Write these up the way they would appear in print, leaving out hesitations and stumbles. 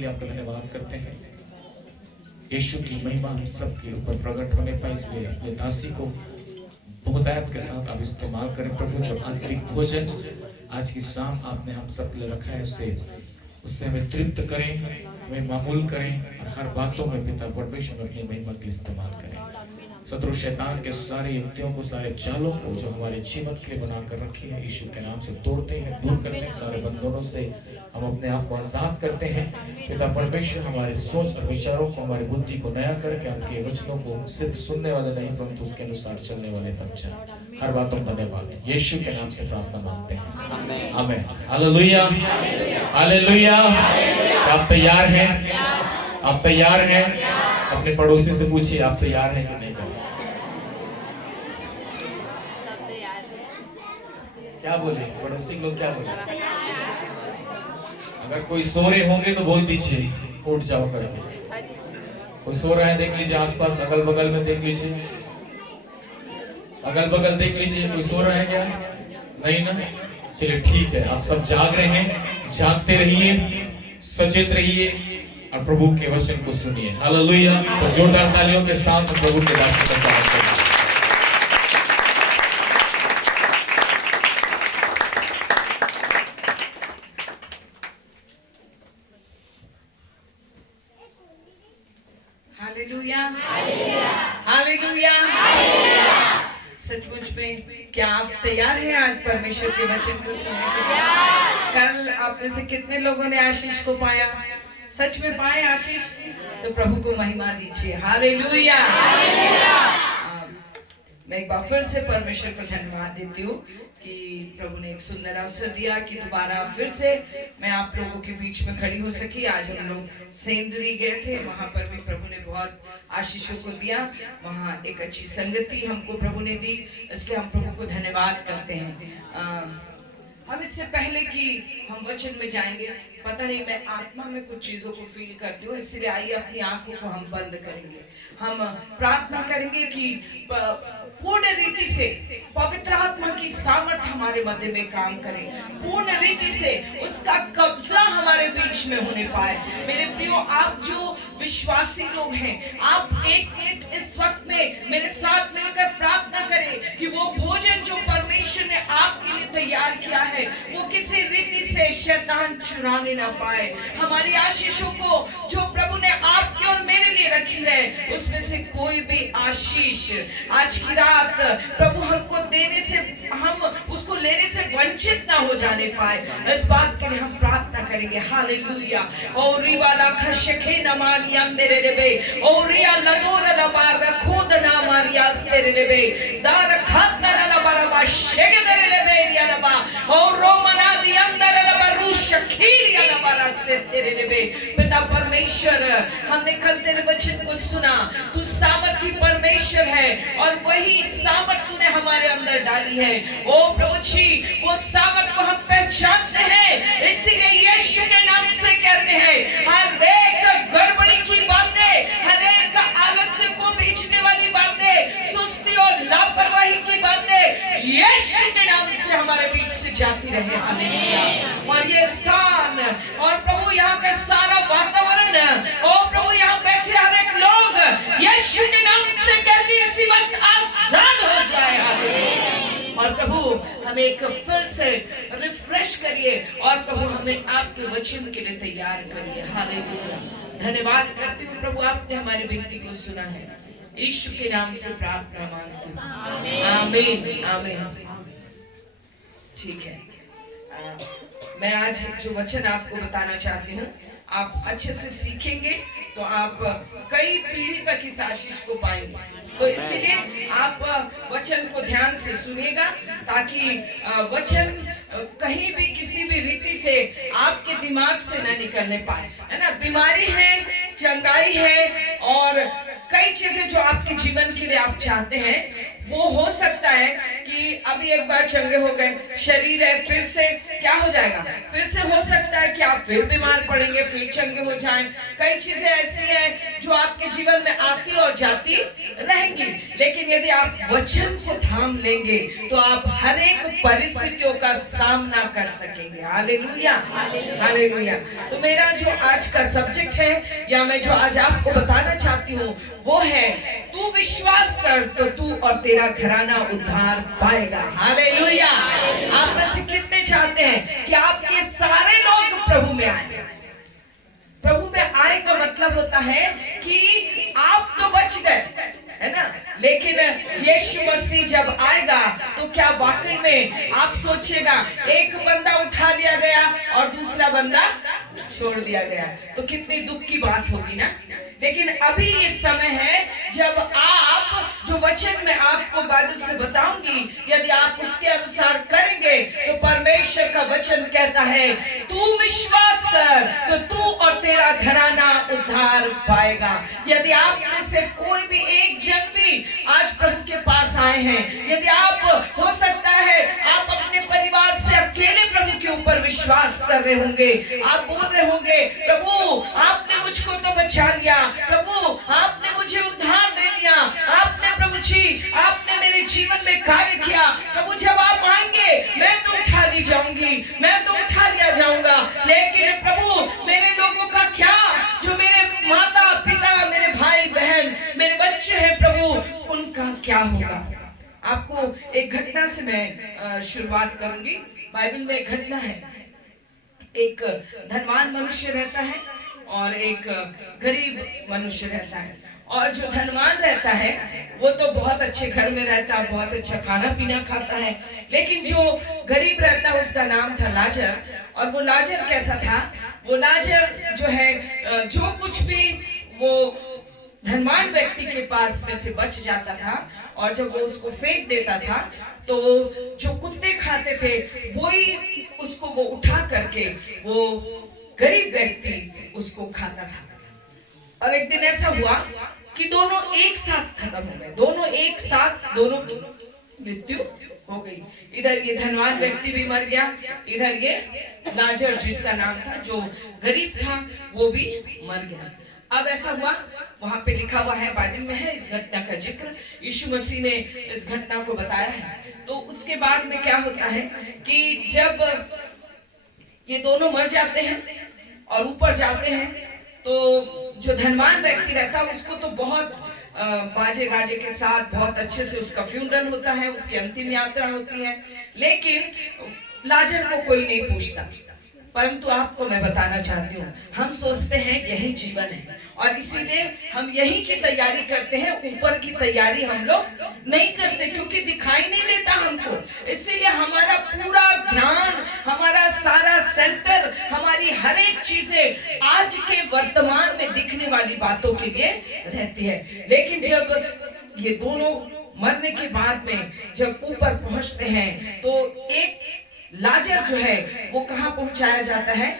लिए आपका धन्यवाद करते हैं। यीशु की महिमा हम सब के ऊपर प्रकट होने पाए, इसलिए अपने दासी को बहुतायत के साथ आप इस्तेमाल करें प्रभु। जो आंतरिक भोजन आज की शाम आपने हम सब के लिए रखा है, उससे हमें तृप्त करें, हमें मामूल करें, और हर बातों में पिता परमेश्वर में अपनी महिमा के इस्तेमाल करें। शत्रु शैतान के सारे युक्तियों को, सारे चालों को जो हमारे जीवन के लिए बनाकर रखी है, यीशु के नाम से तोड़ते हैं, दूर करते हैं। सारे बंधनों से हम अपने आप को आजाद करते हैं। पिता परमेश्वर हमारे सोच और विचारों को, हमारी बुद्धि को नया करके आपके वचनों को सिर्फ सुनने वाले नहीं परंतु उसके अनुसार चलने वाले बन जाए। हर बातों का धन्यवाद यीशु के नाम से प्रार्थना मांगते हैं, आमीन। Hallelujah, hallelujah. आप तैयार हैं? आप तैयार हैं? अपने पड़ोसी से पूछिए, आप तैयार हैं कि नहीं? क्या बोले पड़ोसी लोग, क्या बोले? अगर कोई सो रहे होंगे तो बोल दीजिए उठ जाओ करके। कोई सो रहा है देख लीजिए, आसपास अगल बगल में देख लीजिए, अगल बगल देख लीजिए, कोई सो रहा है क्या? नहीं ना? चलिए ठीक है, आप सब जाग रहे हैं, जागते रहिए, सचेत रहिए और प्रभु के वचन को सुनिए। हालेलुया। तो जोरदार तालियों के साथ प्रभु के दास का स्वागत करें। Hallelujah, hallelujah. सचमुच में क्या आप तैयार हैं आज परमेश्वर के वचन को सुनने के लिए? कल आप में से कितने लोगों ने आशीष को पाया? सच में पाए आशीष? तो प्रभु को महिमा दीजिए। हालेलुया। मैं एक बार फिर से परमेश्वर को धन्यवाद देती हूँ कि प्रभु ने एक सुंदर अवसर दिया कि दोबारा फिर से मैं आप लोगों के बीच में खड़ी हो सकी। आज हम लोग सेंदरी गए थे, वहां पर भी प्रभु ने बहुत आशीषों को दिया। वहां एक अच्छी संगति हमको प्रभु ने दी, इसलिए हम प्रभु को धन्यवाद करते हैं। हम इससे पहले कि हम वचन में जाएंगे, पता नहीं मैं आत्मा में कुछ चीजों को फील करती हूँ, इसलिए आइए अपनी आंखों को हम बंद करेंगे। हम प्रार्थना करेंगे कि पूर्ण रीति से पवित्र आत्मा की सामर्थ हमारे मध्य में काम करे, पूर्ण रीति से उसका कब्जा हमारे बीच में होने पाए। मेरे प्रियो, आप जो विश्वासी लोग हैं, आप एक मिनट इस वक्त में मेरे साथ मिलकर प्रार्थना करें कि वो भोजन जो परमेश्वर ने आपके लिए तैयार किया है, वो किसी रीति से शैतान चुराने ना पाए। हमारी आशीषों को जो प्रभु ने आपके और मेरे लिए रखी है, उसमें से कोई भी आशीष आज की रात प्रभु हमको देने से, हम उसको लेने से वंचित ना हो जाने पाए। इस बात के लिए हम प्रार्थना करेंगे। हालेलुया। ओ रिवाला खशखे नमानी अंदरे रेबे, ओ रिया लदोरा लबार खुद ना मारिया स्तेरे रेबे, दार खातना ना बराबा शेगे दरे रेबे रिया लबा, ओ रोमना दी अंदर लबा रूशखीरिया लबारा से तेरे रेबे। पिता परमेश्वर, हमने कल तेरे वचन को सुना, तू सामर्थी परमेश्वर है और वही सामर्थ तूने हमारे अंदर डाली है। ओ प्रभु जी, वो सामर्थ को हम पहचानते हैं, इसीलिए यीशु के नाम से कहते हैं, हर एक गड़बड़ी की बातें, हर एक आलस्य को भेजने वाली बातें, सुस्ती और लापरवाही की बातें यीशु के नाम से हमारे बीच से जाती रहे। हालेलुया। और ये स्थान और प्रभु यहाँ का सारा वातावरण, ओ प्रभु यहाँ बैठे हर एक लोग यीशु के नाम से कहते हैं इसी वक्त आजाद हो जाए। हालेलुया। और प्रभु हमें एक फिर से रिफ्रेश करिए और प्रभु हमें आपके वचन के लिए तैयार करिए। हालेलुया। धन्यवाद करती हूँ प्रभु, आपने हमारी विनती को सुना है। यीशु के नाम से प्रार्थना मांगती हूँ, आमीन, आमीन। ठीक है, मैं आज जो वचन आपको बताना चाहती हूँ, आप अच्छे से सीखेंगे तो आप कई पीढ़ी तक इस आशीष को पाएंगे। तो इसीलिए आप वचन को ध्यान से सुनिएगा, ताकि वचन कहीं भी किसी भी रीति से आपके दिमाग से न निकलने पाए, है ना। बीमारी है, चंगाई है और कई चीजें जो आपके जीवन के लिए आप चाहते हैं, वो हो सकता है कि अभी एक बार चंगे हो गए, शरीर है, फिर से क्या हो जाएगा? फिर से हो सकता है कि आप फिर बीमार पड़ेंगे, फिर चंगे हो जाएं। कई चीजें ऐसी हैं जो आपके जीवन में आती और जाती रहेंगी, लेकिन यदि आप वचन को थाम लेंगे तो आप हर एक परिस्थितियों का सामना कर सकेंगे। Hallelujah, hallelujah. तो मेरा जो आज का सब्जेक्ट है, या मैं जो आज आपको बताना चाहती हूँ, वो है तू विश्वास कर तो तू और तेरा घराना उद्धार पाएगा। हालेलुया। आप में से कितने चाहते हैं कि आपके सारे लोग प्रभु में आए? प्रभु में आए का मतलब होता है कि आप तो बच गए, है ना, लेकिन यीशु मसीह जब आएगा तो क्या वाकई में आप सोचिएगा, एक बंदा उठा लिया गया और दूसरा बंदा छोड़ दिया गया, तो कितनी दुख की बात होगी ना। लेकिन अभी ये समय है जब आप, जो वचन में आपको बाइबल से बताऊंगी, यदि आप उसके अनुसार करेंगे तो परमेश्वर का वचन कहता है तू विश्वास कर तो तू और तेरा घराना उद्धार पाएगा। यदि आप में से कोई भी एक जन भी आज प्रभु के पास आए हैं, यदि आप, हो सकता है आप अपने परिवार से अकेले प्रभु के ऊपर विश्वास कर रहे होंगे, आप बोल रहे होंगे प्रभु आपने मुझको तो बचा लिया, प्रभु आपने मुझे उद्धार दे दिया, आपने प्रभु जी आपने मेरे जीवन में कार्य किया, प्रभु जब आप आएंगे मैं तो उठा ली जाऊंगी, मैं तो उठा लिया जाऊंगा, लेकिन प्रभु मेरे लोगों का क्या, जो मेरे माता पिता, मेरे भाई बहन, मेरे बच्चे हैं प्रभु, उनका क्या होगा? आपको एक घटना से मैं शुरुआत करूंगी। बाइबल में एक घटना है, एक धनवान मनुष्य रहता है और एक गरीब मनुष्य रहता है। और जो धनवान रहता है वो तो बहुत अच्छे घर में रहता है, बहुत अच्छा खाना पीना खाता है, लेकिन जो गरीब रहता है उसका नाम था लाजर। और वो लाजर कैसा था? वो लाजर जो है, जो कुछ भी वो धनवान व्यक्ति के पास में से बच जाता था और जब वो उसको फेंक देता था तो जो कुत्ते खाते थे वही उसको वो उठा करके वो गरीब व्यक्ति उसको खाता था। और एक दिन ऐसा हुआ कि दोनों एक साथ खत्म हो गए, दोनों एक साथ, दोनों की मृत्यु हो गई। इधर ये धनवान व्यक्ति भी मर गया, इधर ये लाजर जिसका नाम था, जो गरीब था, वो भी मर गया। अब ऐसा हुआ, वहां पे लिखा हुआ है, बाइबल में है इस घटना का जिक्र, यीशु मसीह ने इस घटना को बताया है। तो उसके बाद में क्या होता है कि जब ये दोनों मर जाते हैं और ऊपर जाते हैं, तो जो धनवान व्यक्ति रहता है उसको तो बहुत बाजे गाजे के साथ बहुत अच्छे से उसका फ्यूनरल होता है, उसकी अंतिम यात्रा होती है, लेकिन लाजर को कोई नहीं पूछता। परंतु आपको मैं बताना चाहती हूँ, हम सोचते हैं यही जीवन है और इसीलिए हम यही की तैयारी करते हैं, ऊपर की तैयारी हम लोग नहीं करते क्योंकि दिखाई नहीं देता हमको। इसीलिए हमारा पूरा ध्यान, हमारा सारा सेंटर, हमारी हर एक चीजें आज के वर्तमान में दिखने वाली बातों के लिए रहती है। लेकिन जब ये दोनों मरने के बाद में जब ऊपर पहुंचते हैं तो एक लाजर जो है वो कहां पहुंचाया जाता है?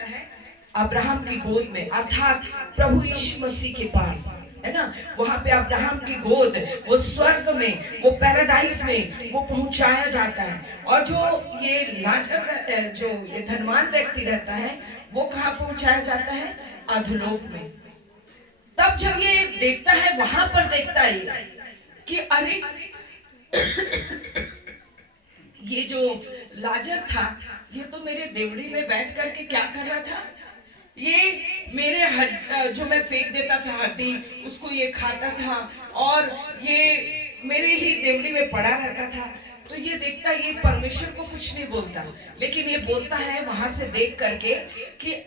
अब्राहम की गोद में, अर्थात प्रभु यीशु मसीह के पास, है ना। वहां पे अब्राहम की गोद, वो स्वर्ग में, वो पैराडाइज में वो पहुंचाया जाता है। और जो ये लाजर, जो ये धनवान व्यक्ति रहता है, वो कहां पहुंचाया जाता है? अधोलोक में। तब जब ये देखता है, वहां पर देखता है कि अरे ये जो लाजर था ये तो मेरे देवड़ी में बैठ करके क्या कर रहा था? ये मेरे जो मैं फेंक देता था हड्डी, उसको ये खाता था और ये मेरे ही देवड़ी में पड़ा रहता था। तो ये देखता, ये परमेश्वर को कुछ नहीं बोलता, लेकिन ये बोलता है वहां से देख करके कि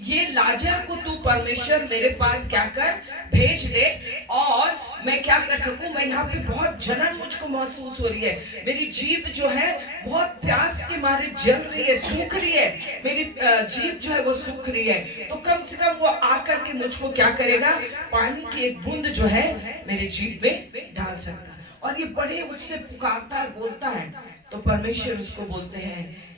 ये लाजर को तू परमेश्वर मेरे पास क्या कर, भेज दे और मैं क्या कर सकूं। मैं यहाँ पे बहुत जलन मुझको महसूस हो रही है, मेरी जीभ जो है बहुत प्यास के मारे जल रही है, सूख रही है, मेरी जीभ जो है वो सूख रही है। तो कम से कम वो आकर के मुझको क्या करेगा, पानी की एक बूंद जो है मेरे जीभ में डाल सकता है। और ये बड़े उससे पुकारता है, बोलता है। तो परमेश्वर उसको बोलते हैं,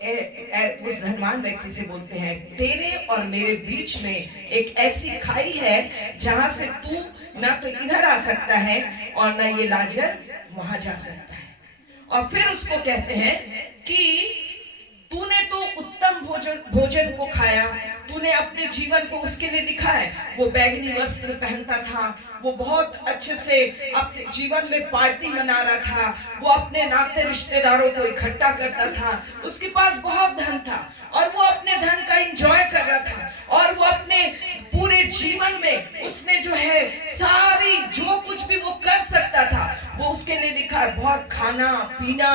उस धनवान व्यक्ति से बोलते हैं, तेरे और मेरे बीच में एक ऐसी खाई है जहां से तू ना तो इधर आ सकता है और ना ये लाजर वहां जा सकता है। और फिर उसको कहते हैं कि तूने तो उत्तम भोजन को खाया, तूने अपने जीवन को उसके लिए लिखा है। वो बैगनी वस्त्र पहनता था, वो बहुत अच्छे से अपने जीवन में पार्टी मना रहा था, वो अपने नाते रिश्तेदारों को इकट्ठा करता था, उसके पास बहुत धन था और वो अपने धन का एंजॉय कर रहा था। और वो अपने पूरे जीवन में उसने जो है सारी जो कुछ भी वो कर सकता था वो उसके लिए लिखा है। बहुत खाना पीना,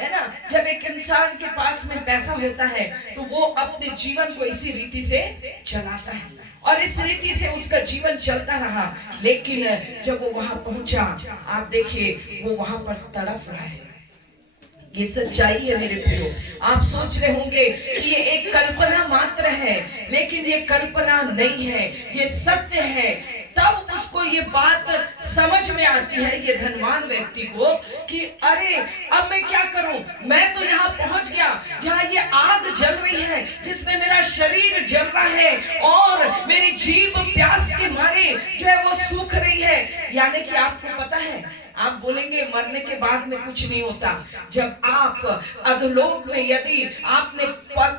है ना। जब एक इंसान के पास में पैसा होता है तो वो अपने जीवन को इसी रीति से चलाता है और इस रीति से उसका जीवन चलता रहा। लेकिन जब वो वहां पहुंचा, आप देखिए वो वहां पर तड़फ रहा है। ये सच्चाई है मेरे प्रियो। आप सोच रहे होंगे कि ये एक कल्पना मात्र है, लेकिन ये कल्पना नहीं है, ये सत्य है। तब उसको ये बात समझ में आती है, ये धनवान व्यक्ति को, कि अरे अब मैं क्या करूं। मैं तो यहाँ पहुंच गया जहाँ ये आग जल रही है, जिसमें मेरा शरीर जल रहा है और मेरी जीभ प्यास के मारे जो है वो सूख रही है। यानी कि आपको पता है, आप बोलेंगे मरने के बाद में कुछ नहीं होता। जब आप अधोलोक में यदि आपने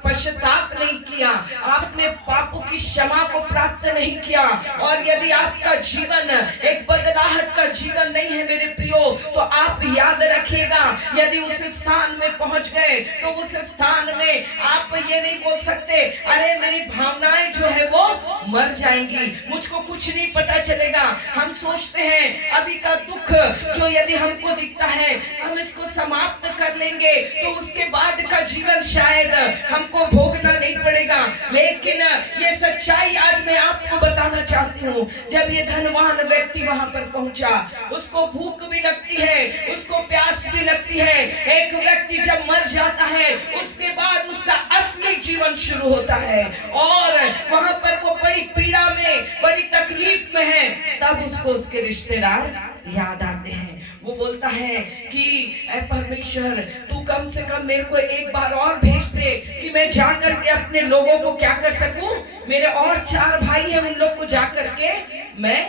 पश्चाताप नहीं किया, आपने पापों की क्षमा को प्राप्त नहीं किया और यदि आपका जीवन एक बदलाहट का जीवन नहीं है मेरे प्रियो, तो आप याद रखिएगा, यदि उस स्थान में पहुंच गए तो उस स्थान में आप ये नहीं बोल सकते अरे मेरी भावनाएं जो है वो मर जाएंगी, मुझको कुछ नहीं पता चलेगा। हम सोचते हैं अभी का दुख जो यदि हमको दिखता है हम इसको समाप्त कर लेंगे तो उसके बाद का जीवन शायद हमको भोगना नहीं पड़ेगा। लेकिन ये सच्चाई आज मैं आपको बताना चाहती हूँ। जब ये धनवान व्यक्ति वहां पर पहुंचा, उसको भूख भी लगती है, उसको प्यास भी लगती है। एक व्यक्ति जब मर जाता है उसके बाद उसका असली जीवन शुरू होता है और वहां पर वो बड़ी पीड़ा में, बड़ी तकलीफ में है। तब उसको उसके रिश्तेदार याद आते हैं। वो बोलता है कि ऐ परमेश्वर, तू कम से कम मेरे को एक बार और भेज दे कि मैं जा करके अपने लोगों को क्या कर सकूं। मेरे और 4 भाई हैं, उन लोग को जा करके मैं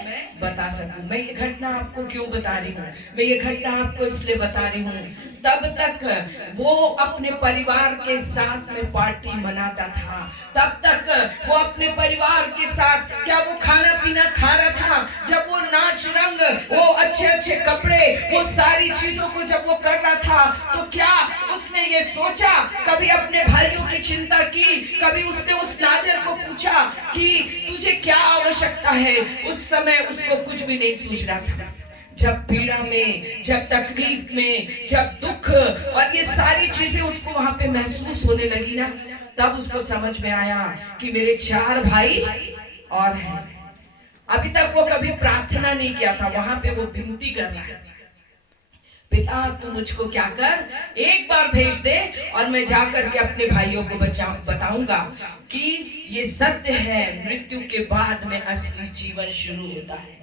बता सकूं। मैं ये घटना आपको क्यों बता रही हूँ? मैं ये घटना आपको इसलिए बता रही हूँ, तब तक वो अपने परिवार के साथ में पार्टी मनाता था। तब तक वो अपने परिवार के साथ क्या वो खाना पीना खा रहा था। जब वो नाच रंग, वो अच्छे अच्छे कपड़े, वो सारी चीजों को जब वो कर रहा था, तो क्या उसने ये सोचा, कभी अपने भाइयों की चिंता की, कभी उसने उस लाजर को पूछा कि तुझे क्या आवश्यकता है? उस समय उसको कुछ भी नहीं सूझ रहा था। जब पीड़ा में, जब तकलीफ में, जब दुख और ये सारी चीजें उसको वहां पे महसूस होने लगी ना, तब उसको समझ में आया कि मेरे 4 भाई और हैं। अभी तक वो कभी प्रार्थना नहीं किया था, वहां पे वो विनती कर रहा है, पिता तू मुझको क्या कर, एक बार भेज दे और मैं जाकर के अपने भाइयों को बताऊंगा कि ये सत्य है, मृत्यु के बाद में असली जीवन शुरू होता है।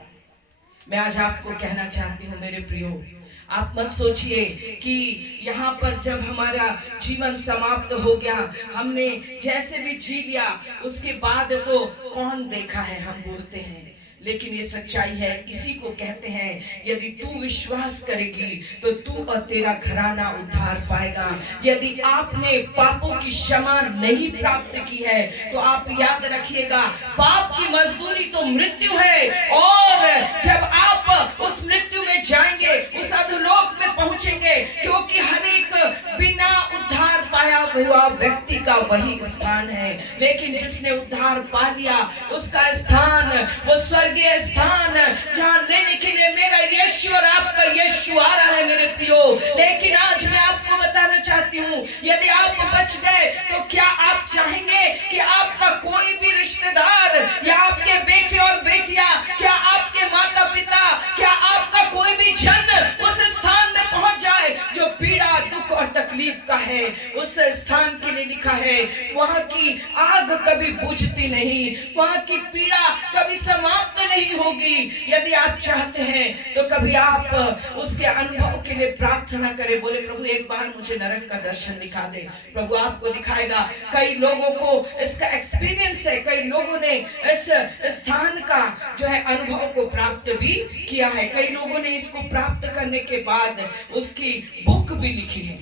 मैं आज आपको कहना चाहती हूँ मेरे प्रियो, आप मत सोचिए कि यहाँ पर जब हमारा जीवन समाप्त हो गया, हमने जैसे भी जी लिया, उसके बाद तो कौन देखा है हम बोलते हैं। लेकिन ये सच्चाई है, इसी को कहते हैं यदि तू विश्वास करेगी तो तू और तेरा घराना उद्धार पाएगा। यदि आपने पापों की क्षमा नहीं प्राप्त की है तो आप याद रखिएगा, पाप की मजदूरी तो मृत्यु है और जब आप उस मृत्यु में जाएंगे, उस अधोलोक में पहुंचेंगे, क्योंकि हर एक बिना उद्धार पाया हुआ व्यक्ति का वही स्थान है। लेकिन जिसने उद्धार पा लिया उसका स्थान वो स्वर्गीय स्थान, जहां लेने के लिए मेरा यीशु और आपका यीशु आ रहा है मेरे प्रियो। लेकिन आज मैं आपको बताना चाहती हूँ, यदि आप बच गए तो क्या आप चाहेंगे कि आपका कोई भी रिश्तेदार या आपके बेटे और बेटियां, क्या आपके माता पिता, क्या आपका कोई भी जन उस स्थान में पहुंच जाए जो पीड़ा, दुख और तकलीफ तकलीफ का है, उस स्थान के लिए लिखा है वहां की आग कभी बुझती नहीं, वहां की पीड़ा कभी समाप्त नहीं होगी। यदि आप चाहते हैं तो कभी आप उसके अनुभव के लिए प्रार्थना करें, बोले प्रभु एक बार मुझे नरक का दर्शन दिखा दे। प्रभु आपको दिखाएगा। कई लोगों को इसका एक्सपीरियंस है, कई लोगों ने इस स्थान का जो है अनुभव को प्राप्त भी किया है, कई लोगों ने इसको प्राप्त करने के बाद उसकी बुक भी लिखी है।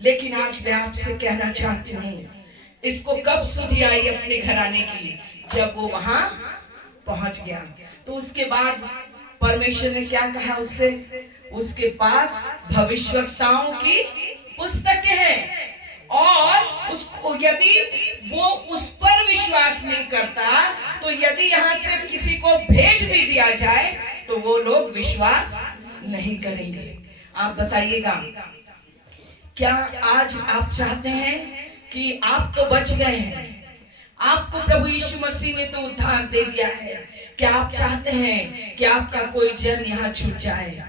लेकिन आज मैं आपसे कहना चाहती हूँ, इसको कब सुधि आई अपने घराने की, जब वो वहां पहुंच गया। तो उसके बाद परमेश्वर ने क्या कहा उससे, उसके पास भविष्यवक्ताओं की पुस्तकें हैं और उसको यदि वो उस पर विश्वास नहीं करता तो यदि यहाँ से किसी को भेज भी दिया जाए तो वो लोग विश्वास नहीं करेंगे। आप बताइएगा, क्या आज आप चाहते हैं कि आप तो बच गए हैं, आपको प्रभु यीशु मसीह ने तो उद्धार दे दिया है, क्या आप चाहते हैं कि आपका कोई जन यहाँ छूट जाए,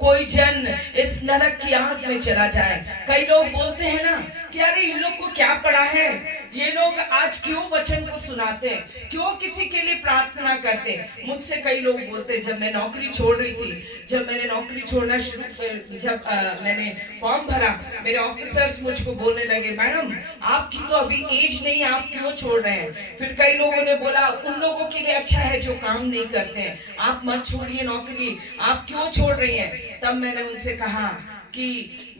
कोई जन इस नरक की आग में चला जाए? कई लोग बोलते हैं ना कि अरे इन लोग को क्या पड़ा है, ये लोग आज क्यों वचन को सुनाते हैं, क्यों किसी के लिए प्रार्थना करते हैं। मुझसे कई लोग बोलते, जब मैं नौकरी छोड़ रही थी, जब मैंने नौकरी छोड़ना शुरू, जब मैंने फॉर्म भरा, मेरे ऑफिसर्स मुझको बोलने लगे मैडम आपकी तो अभी एज नहीं, आप क्यों छोड़ रहे हैं। फिर कई लोगों ने बोला उन लोगों के लिए अच्छा है जो काम नहीं करते हैं, आप मत छोड़िए नौकरी, आप क्यों छोड़ रही हैं। तब मैंने उनसे कहा कि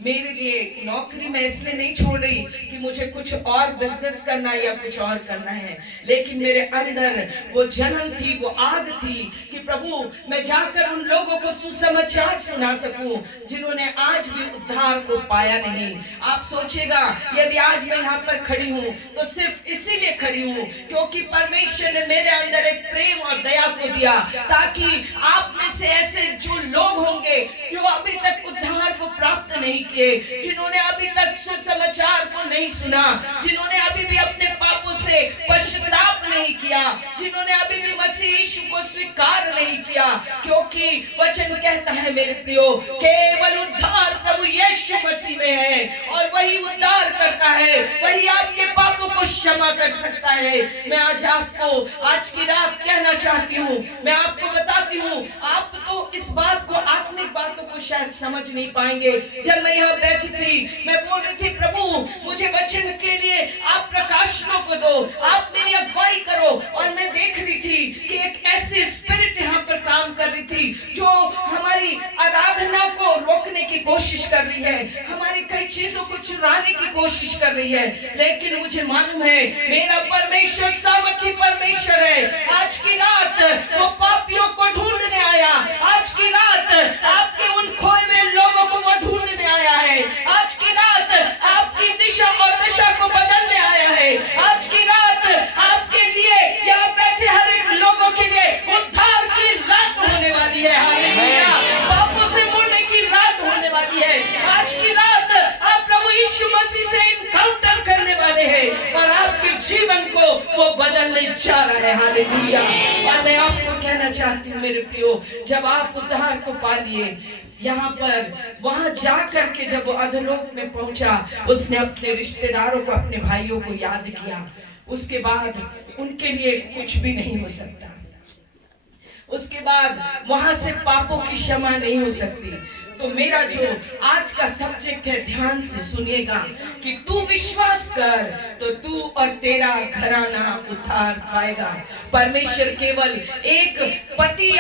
मेरे लिए नौकरी मैं इसलिए नहीं छोड़ रही कि मुझे कुछ और बिजनेस करना या कुछ और करना है, लेकिन मेरे अंदर वो जलन थी, वो आग थी कि प्रभु मैं जाकर उन लोगों को सुसमाचार सुना सकूं जिन्होंने आज भी उद्धार को पाया नहीं। आप सोचेगा यदि आज मैं यहाँ पर खड़ी हूँ तो सिर्फ इसीलिए खड़ी हूँ क्योंकि परमेश्वर ने मेरे अंदर एक प्रेम और दया को दिया, ताकि आप में से ऐसे जो लोग होंगे जो अभी तक उद्धार को प्राप्त नहीं किए, जिन्होंने अभी तक सुसमाचार को नहीं सुना, जिन्होंने अभी भी अपने पापों से पश्चाताप नहीं किया, जिन्होंने अभी भी मसीह यीशु को स्वीकार नहीं किया, क्योंकि वचन कहता है मेरे प्रियो केवल उद्धार प्रभु यीशु मसीह में है और वही उद्धार करता है, वही आपके पापों को क्षमा कर सकता है। मैं आज आपको आज की रात कहना चाहती हूँ, मैं आपको बताती हूँ, आप तो इस बात को आत्मिक बातों को शायद समझ नहीं पाएंगे। जब मैं यहाँ बैठी थी मैं बोल रही थी प्रभु मुझे वचन के लिए आप प्रकाशनों को दो, आप मेरी अगुवाई करो, और मैं देख रही थी कि एक ऐसी स्पिरिट यहाँ पर काम कर रही थी जो हमारी आराधना को रोकने की कोशिश कर रही है, हमारी कई चीजों को चुराने की कोशिश कर रही है। लेकिन मुझे मालूम है मेरा परमेश्वर सामर्थी परमेश्वर है। आज की रात वो पापियों को ढूंढने आया, आज की रात आपके उन खोए हुए लोगों को वो ढूंढने आया है, आज की रात आपकी दिशा और दशा को बदलने आया है, आज की रात आपके लिए यहाँ बैठे हर एक लोगों के लिए उद्धार की रात होने वाली है। हालेलुया, पापों से मुड़ने की रात होने वाली है। आज की रात आप प्रभु यीशु मसीह से इनकाउंटर करने वाले हैं और आपके जीवन को वो बदलने जा रहा है। हालेलुया। और मैं आपको कहना चाहती हूँ मेरे प्रियो, जब आप उद्धार को पा लिए, यहाँ पर वहां जा करके जब वो अधोलोक में पहुंचा, उसने अपने रिश्तेदारों को, अपने भाइयों को याद किया, उसके बाद उनके लिए कुछ भी नहीं हो सकता, उसके बाद वहां से पापों की क्षमा नहीं हो सकती। तो मेरा जो आज का सब्जेक्ट है, ध्यान से सुनिएगा कि तू विश्वास कर तो तू और तेरा घराना उद्धार पाएगा। परमेश्वर केवल एक पति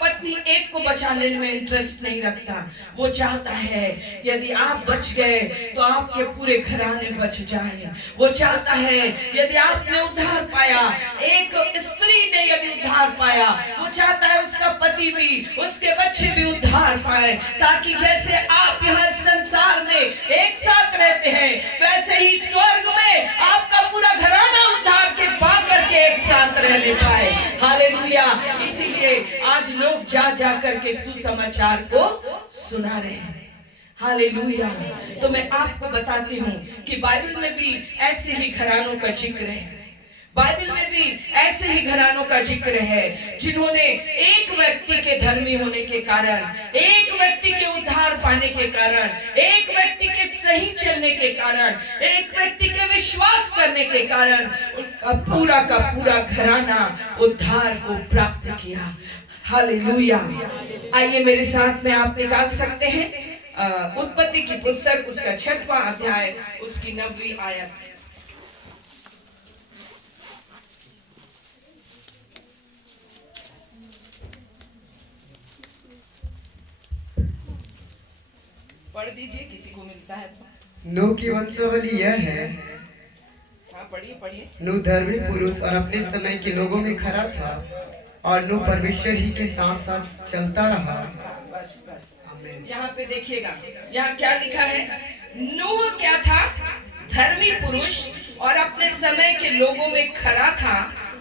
पत्नी एक को बचाने में इंटरेस्ट नहीं रखता, वो चाहता है यदि आप बच गए तो आपके पूरे घराने बच जाए। वो चाहता है यदि आपने उद्धार पाया, एक स्त्री ने यदि उद्धार पाया, वो चाहता है उसका पति भी, उसके बच्चे भी उद्धार पाए, ताकि जैसे आप यहाँ संसार में एक साथ रहते हैं वैसे ही स्वर्ग में आपका पूरा घराना उद्धार के पा करके एक साथ रहने पाए। हालेलुया। इसीलिए आज लोग जा जा करके सुसमाचार को सुना रहे हैं। हालेलुया। तो मैं आपको बताती हूँ कि बाइबल में भी ऐसे ही घरानों का जिक्र है। बाइबल में भी ऐसे ही घरानों का जिक्र है जिन्होंने एक व्यक्ति के धर्मी होने के कारण, एक व्यक्ति के उद्धार पाने के कारण, एक व्यक्ति के सही चलने के कारण, एक व्यक्ति के विश्वास करने के कारण उनका पूरा का पूरा घराना उद्धार को प्राप्त किया। हालेलुया। आइए मेरे साथ में आप निकाल सकते हैं उत्पत्ति की पुस्तक, उसका 6वां अध्याय, उसकी 9वीं आयत। पढ़ दीजिए, किसी को मिलता है तो। नूह की वंशावली यह है। हाँ, पढ़िए पढ़िए। नूह धर्मी पुरुष और अपने समय के लोगों में खरा था और नूह परमेश्वर ही के साथ साथ चलता रहा। बस बस। आमीन। यहाँ पे देखिएगा, यहाँ क्या लिखा है? नूह क्या था? धर्मी पुरुष और अपने समय के लोगों में खरा था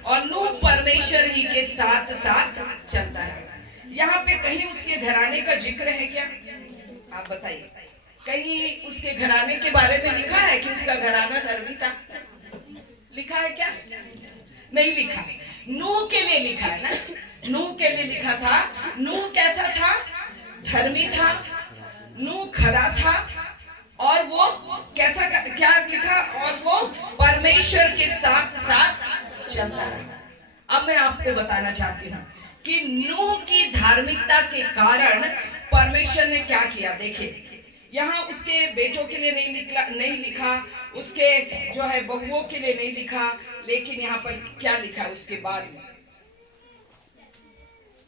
और नूह परमेश्वर ही के साथ साथ चलता रहा। यहाँ पे कहीं उसके घराने का जिक्र है क्या? आप बताइए, कहीं उसके घराने के बारे में लिखा है कि उसका घराना धर्मी था? लिखा है क्या? नहीं लिखा। नूह के लिए लिखा है ना, नूह के लिए लिखा था। नूह कैसा था? धर्मी था, नूह खरा था और वो कैसा, क्या लिखा? और वो परमेश्वर के साथ साथ चलता रहा। अब मैं आपको बताना चाहती हूँ कि नूह की धार्मिकता के कारण परमेश्वर ने क्या किया। देखिए, यहाँ उसके बेटों के लिए नहीं लिखा, उसके जो है बहुओं के लिए नहीं लिखा, लेकिन यहाँ पर क्या लिखा उसके बाद में?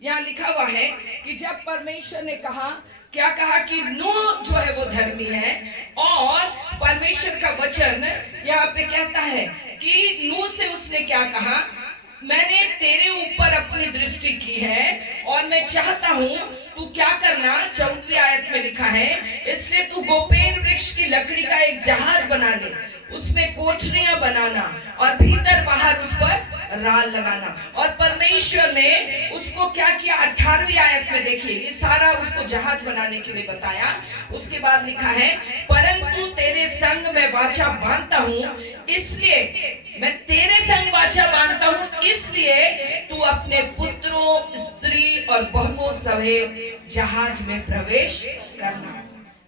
यहाँ लिखा हुआ है कि जब परमेश्वर ने कहा, क्या कहा कि नूह जो है वो धर्मी है, और परमेश्वर का वचन यहाँ पे कहता है कि नूह से उसने क्या कहा? मैंने तेरे ऊपर अपनी दृष्टि की है और मैं चाहता हूं तू क्या करना। 14वीं आयत में लिखा है, इसलिए तू गोपेन वृक्ष की लकड़ी का एक जहाज बना ले, उसमें कोठरियां बनाना और भीतर बाहर उस पर राल लगाना। और परमेश्वर ने उसको क्या किया? 18वीं आयत में देखिए, ये सारा उसको जहाज बनाने के लिए बताया। उसके बाद लिखा है, परंतु तेरे संग मैं वाचा बांधता हूं, इसलिए मैं तेरे संग वाचा बांधता हूं, इसलिए तू अपने पुत्रों, स्त्री और बहुओं समेत जहाज में प्रवेश करना।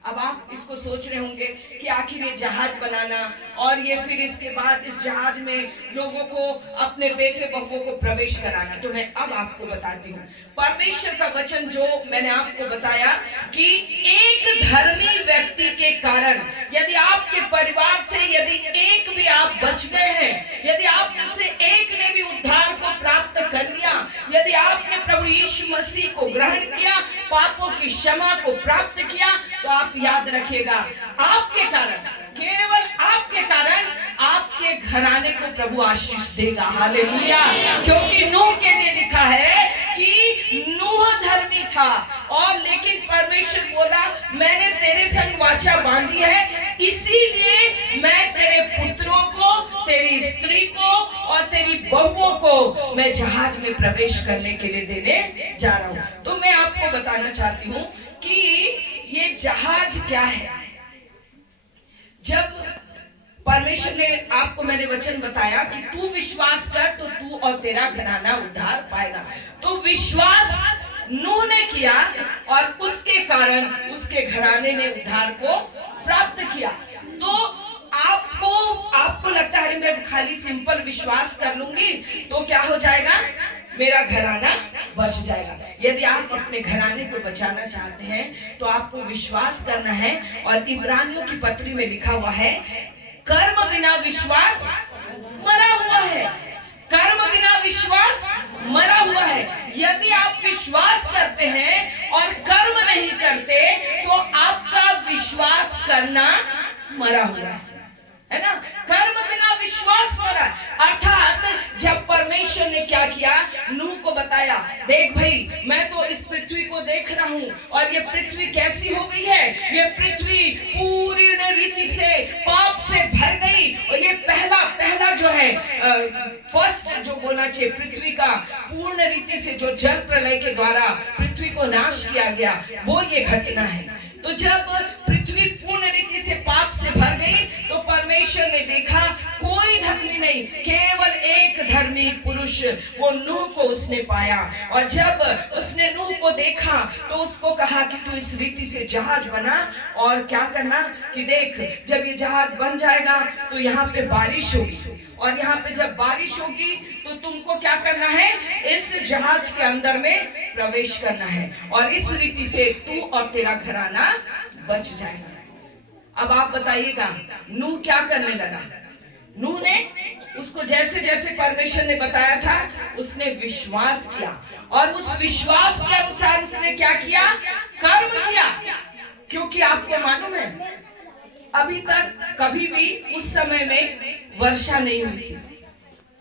अब आप इसको सोच रहे होंगे कि आखिर ये जहाज बनाना और ये फिर इसके बाद इस जहाज में लोगों को, अपने बेटे बहुओं को प्रवेश कराना। तो मैं अब आपको बताती हूँ परमेश्वर का वचन जो मैंने आपको बताया कि एक धर्मी व्यक्ति के कारण, यदि आपके परिवार से यदि एक भी आप बच गए हैं, यदि आप में से एक ने भी उद्धार को प्राप्त कर लिया, यदि आपने प्रभु यीशु मसीह को ग्रहण किया, पापों की क्षमा को प्राप्त किया, तो आप याद रखिएगा, आपके कारण, केवल आपके कारण आपके घराने को प्रभु आशीष देगा। हालेलुया। क्योंकि नूह के लिए लिखा है कि नूह धर्मी था, और लेकिन परमेश्वर बोला, मैंने तेरे संग वाचा बांधी है, इसीलिए मैं तेरे पुत्रों को, तेरी स्त्री को और तेरी बहुओं को मैं जहाज में प्रवेश करने के लिए देने जा रहा हूं। तो मैं आपको बताना चाहती हूं कि ये जहाज क्या है। जब परमेश्वर ने आपको, मैंने वचन बताया कि तू विश्वास कर तो तू और तेरा घराना उद्धार पाएगा, तो विश्वास नूह ने किया और उसके कारण उसके घराने ने उद्धार को प्राप्त किया। तो आपको लगता है मैं खाली सिंपल विश्वास कर लूंगी तो क्या हो जाएगा? मेरा घराना बच जाएगा। यदि आप अपने घराने को बचाना चाहते हैं तो आपको विश्वास करना है, और इब्रानियों की पत्री में लिखा हुआ है, कर्म बिना विश्वास मरा हुआ है। कर्म बिना विश्वास मरा हुआ है। यदि आप विश्वास करते हैं और कर्म नहीं करते तो आपका विश्वास करना मरा हुआ है ना। कर्म बिना विश्वास मरा। अर्थात जब परमेश्वर ने क्या किया, नूह को बताया, देख भाई, मैं तो इस पृथ्वी को देख रहा हूं और ये पृथ्वी कैसी हो गई है, ये पृथ्वी पूर्ण रीति से पाप से भर गई, और ये पहला जो है फर्स्ट जो बोलना चाहिए, पृथ्वी का पूर्ण रीति से जो जल प्रलय के द्वारा पृथ्वी को नाश किया गया, वो ये घटना है। तो जब पृथ्वी पूर्ण रीति से पाप से भर गई तो परमेश्वर ने देखा कोई धर्मी नहीं, केवल एक धर्मी पुरुष, वो नूह को उसने पाया। और जब उसने नूह को देखा तो उसको कहा कि तू इस रीति से जहाज बना, और क्या करना कि देख, जब ये जहाज बन जाएगा तो यहाँ पे बारिश होगी, और यहाँ पे जब बारिश होगी तो तुमको क्या करना है, इस जहाज के अंदर में प्रवेश करना है, और इस रीति से तू और तेरा घराना बच जाएगा। अब आप बताइएगा नूह क्या करने लगा। नूह ने उसको जैसे जैसे परमेश्वर ने बताया था उसने विश्वास किया, और उस विश्वास के अनुसार उसने क्या किया, कर्म किया। क्योंकि आपको मालूम है अभी तक कभी भी उस समय में वर्षा नहीं हुई थी।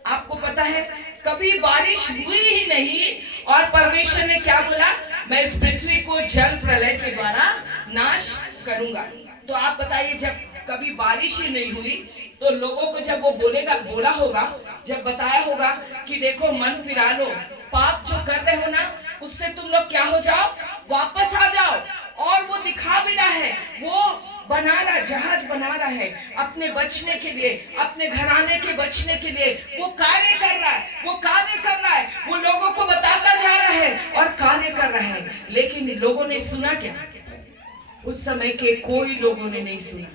आपको पता है कभी बारिश हुई ही नहीं, और परमेश्वर ने क्या बोला, मैं इस पृथ्वी को जल प्रलय के द्वारा नाश करूंगा। तो आप बताइए जब कभी बारिश ही नहीं हुई तो लोगों को जब वो बोला होगा, जब बताया होगा कि देखो मन फिरा लो, पाप जो कर रहे हो ना उससे तुम लोग क्या हो जाओ, वापस आ जाओ। और वो दिखा भी रहा है, वो बना रहा, जहाज बना रहा है अपने बचने के लिए, अपने घराने के बचने के लिए। वो कार्य कर रहा है, वो कार्य कर रहा है, वो लोगों को बताता जा रहा है और कार्य कर रहा है। लेकिन लोगों ने सुना क्या? उस समय के कोई लोगों ने नहीं सुना,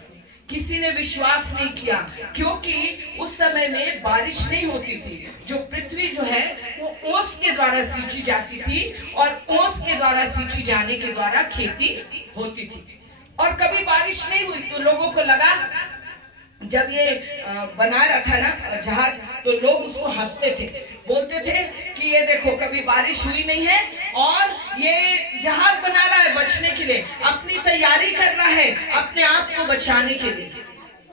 किसी ने विश्वास नहीं किया, क्योंकि उस समय में बारिश नहीं होती थी। जो पृथ्वी जो है वो ओस के द्वारा सींची जाती थी, और ओस के द्वारा सींची जाने के द्वारा खेती होती थी। और कभी बारिश नहीं हुई तो लोगों को लगा, जब ये बना रहा था ना जहाज, तो लोग उसको हंसते थे, बोलते थे कि ये देखो कभी बारिश हुई नहीं है और ये जहाज बना रहा है बचने के लिए, अपनी तैयारी कर रहा है अपने आप को बचाने के लिए।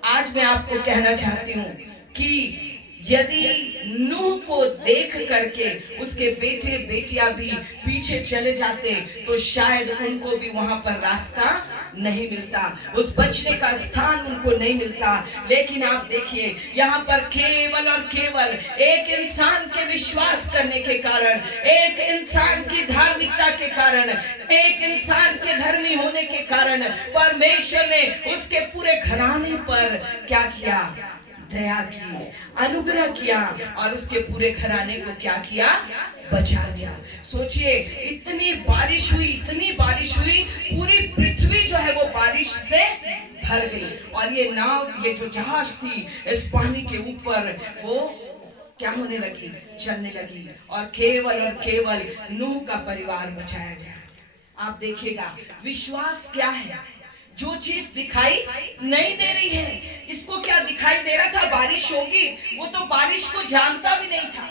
आज मैं आपको कहना चाहती हूँ कि यदि नूह को देख करके उसके बेटे बेटियां भी पीछे चले जाते तो शायद उनको भी वहां पर रास्ता नहीं मिलता, उस बचने का स्थान उनको नहीं मिलता। लेकिन आप देखिए यहाँ पर केवल और केवल एक इंसान के विश्वास करने के कारण, एक इंसान की धार्मिकता के कारण, एक इंसान के धर्मी होने के कारण परमेश्वर ने उसके पूरे घराने पर क्या किया, दया की, अनुग्रह किया, और उसके पूरे घराने को क्या किया, बचा लिया। सोचिए इतनी बारिश हुई, इतनी बारिश हुई, पूरी पृथ्वी जो है वो बारिश से भर गई, और ये नाव, ये जो जहाज थी इस पानी के ऊपर वो क्या होने लगी, चलने लगी, और केवल नूह का परिवार बचाया गया। आप देखिएगा विश्वास क्या है, जो चीज दिखाई नहीं दे रही है। इसको क्या दिखाई दे रहा था बारिश होगी, वो तो बारिश को जानता भी नहीं था।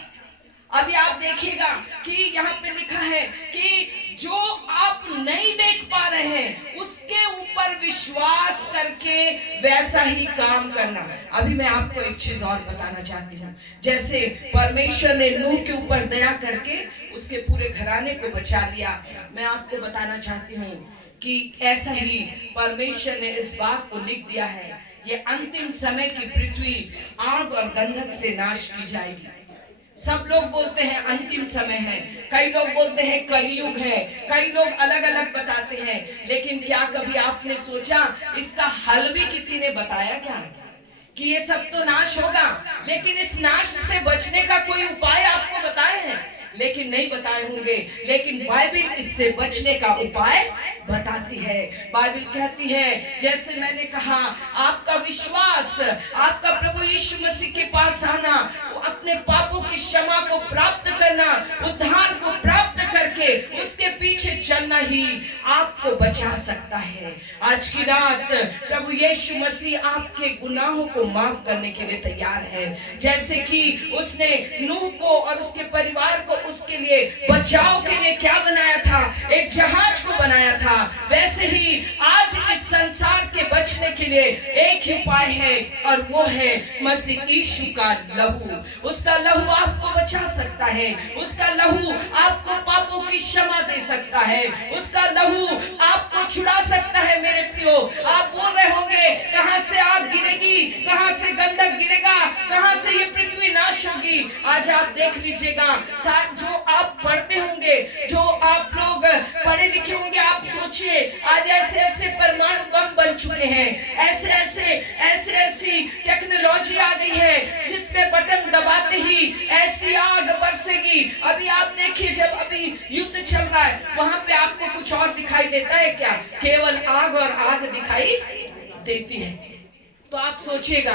अभी आप देखिएगा कि यहाँ पे लिखा है कि जो आप नहीं देख पा रहे हैं उसके ऊपर विश्वास करके वैसा ही काम करना। अभी मैं आपको एक चीज और बताना चाहती हूँ, जैसे परमेश्वर ने नूह के ऊपर दया करके उसके पूरे घराने को बचा लिया, मैं आपको बताना चाहती हूँ कि ऐसा ही परमेश्वर ने इस बात को लिख दिया है, ये अंतिम समय की पृथ्वी आग और गंधक से नाश की जाएगी। सब लोग बोलते हैं अंतिम समय है, कई लोग बोलते हैं कलयुग है, कई लोग अलग अलग बताते हैं, लेकिन क्या कभी आपने सोचा इसका हल भी किसी ने बताया क्या, कि ये सब तो नाश होगा, लेकिन इस नाश से बचने का कोई उपाय आपको बताए हैं? लेकिन नहीं बताए होंगे। लेकिन बाइबिल इससे बचने का उपाय बताती है। बाइबिल कहती है, जैसे मैंने कहा, आपका विश्वास, आपका प्रभु यीशु मसीह के पास आना, अपने पापों की क्षमा को प्राप्त करना, उद्धार को प्राप्त करके उसके पीछे चलना ही आपको बचा सकता है। आज की रात प्रभु यीशु मसीह आपके गुनाहों को माफ करने के लिए तैयार है। जैसे कि उसने नूह को और उसके परिवार को उसके लिए बचाव के लिए क्या बनाया था, एक जहाज को बनाया था, वैसे ही आज इस संसार के बचने के लिए एक ही उपाय है, और वो है मसीह यीशु का लहू। उसका लहू आपको बचा सकता है, उसका लहू आपको पापों की क्षमा दे सकता है, उसका लहू आपको छुड़ा सकता है। मेरे प्रियो, आप बोल रहे होंगे कहां से आग गिरेगी, कहां से गंधक गिरेगा, कहां से ये पृथ्वी नाश होगी। आज आप देख लीजिएगा, जो आप पढ़ते होंगे, जो आप लोग पढ़े लिखे होंगे, आप सोचिए आज ऐसे ऐसे परमाणु बम बन चुके हैं, ऐसे ऐसी टेक्नोलॉजी आ गई है जिसमें बटन दबाते ही ऐसी आग बरसेगी। अभी आप देखिए, जब अभी युद्ध चल रहा है वहां पे आपको कुछ और दिखाई देता है क्या? केवल आग और आग दिखाई देती है। तो आप सोचिएगा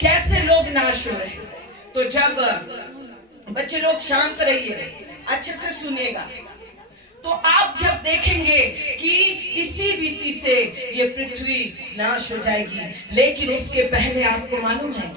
कैसे लोग नाश हो रहे हैं। तो जब बच्चे लोग शांत रहिए, अच्छे से सुनिएगा, तो आप जब देखेंगे कि इसी रीति से ये पृथ्वी नाश हो जाएगी, लेकिन उसके पहले आपको मालूम है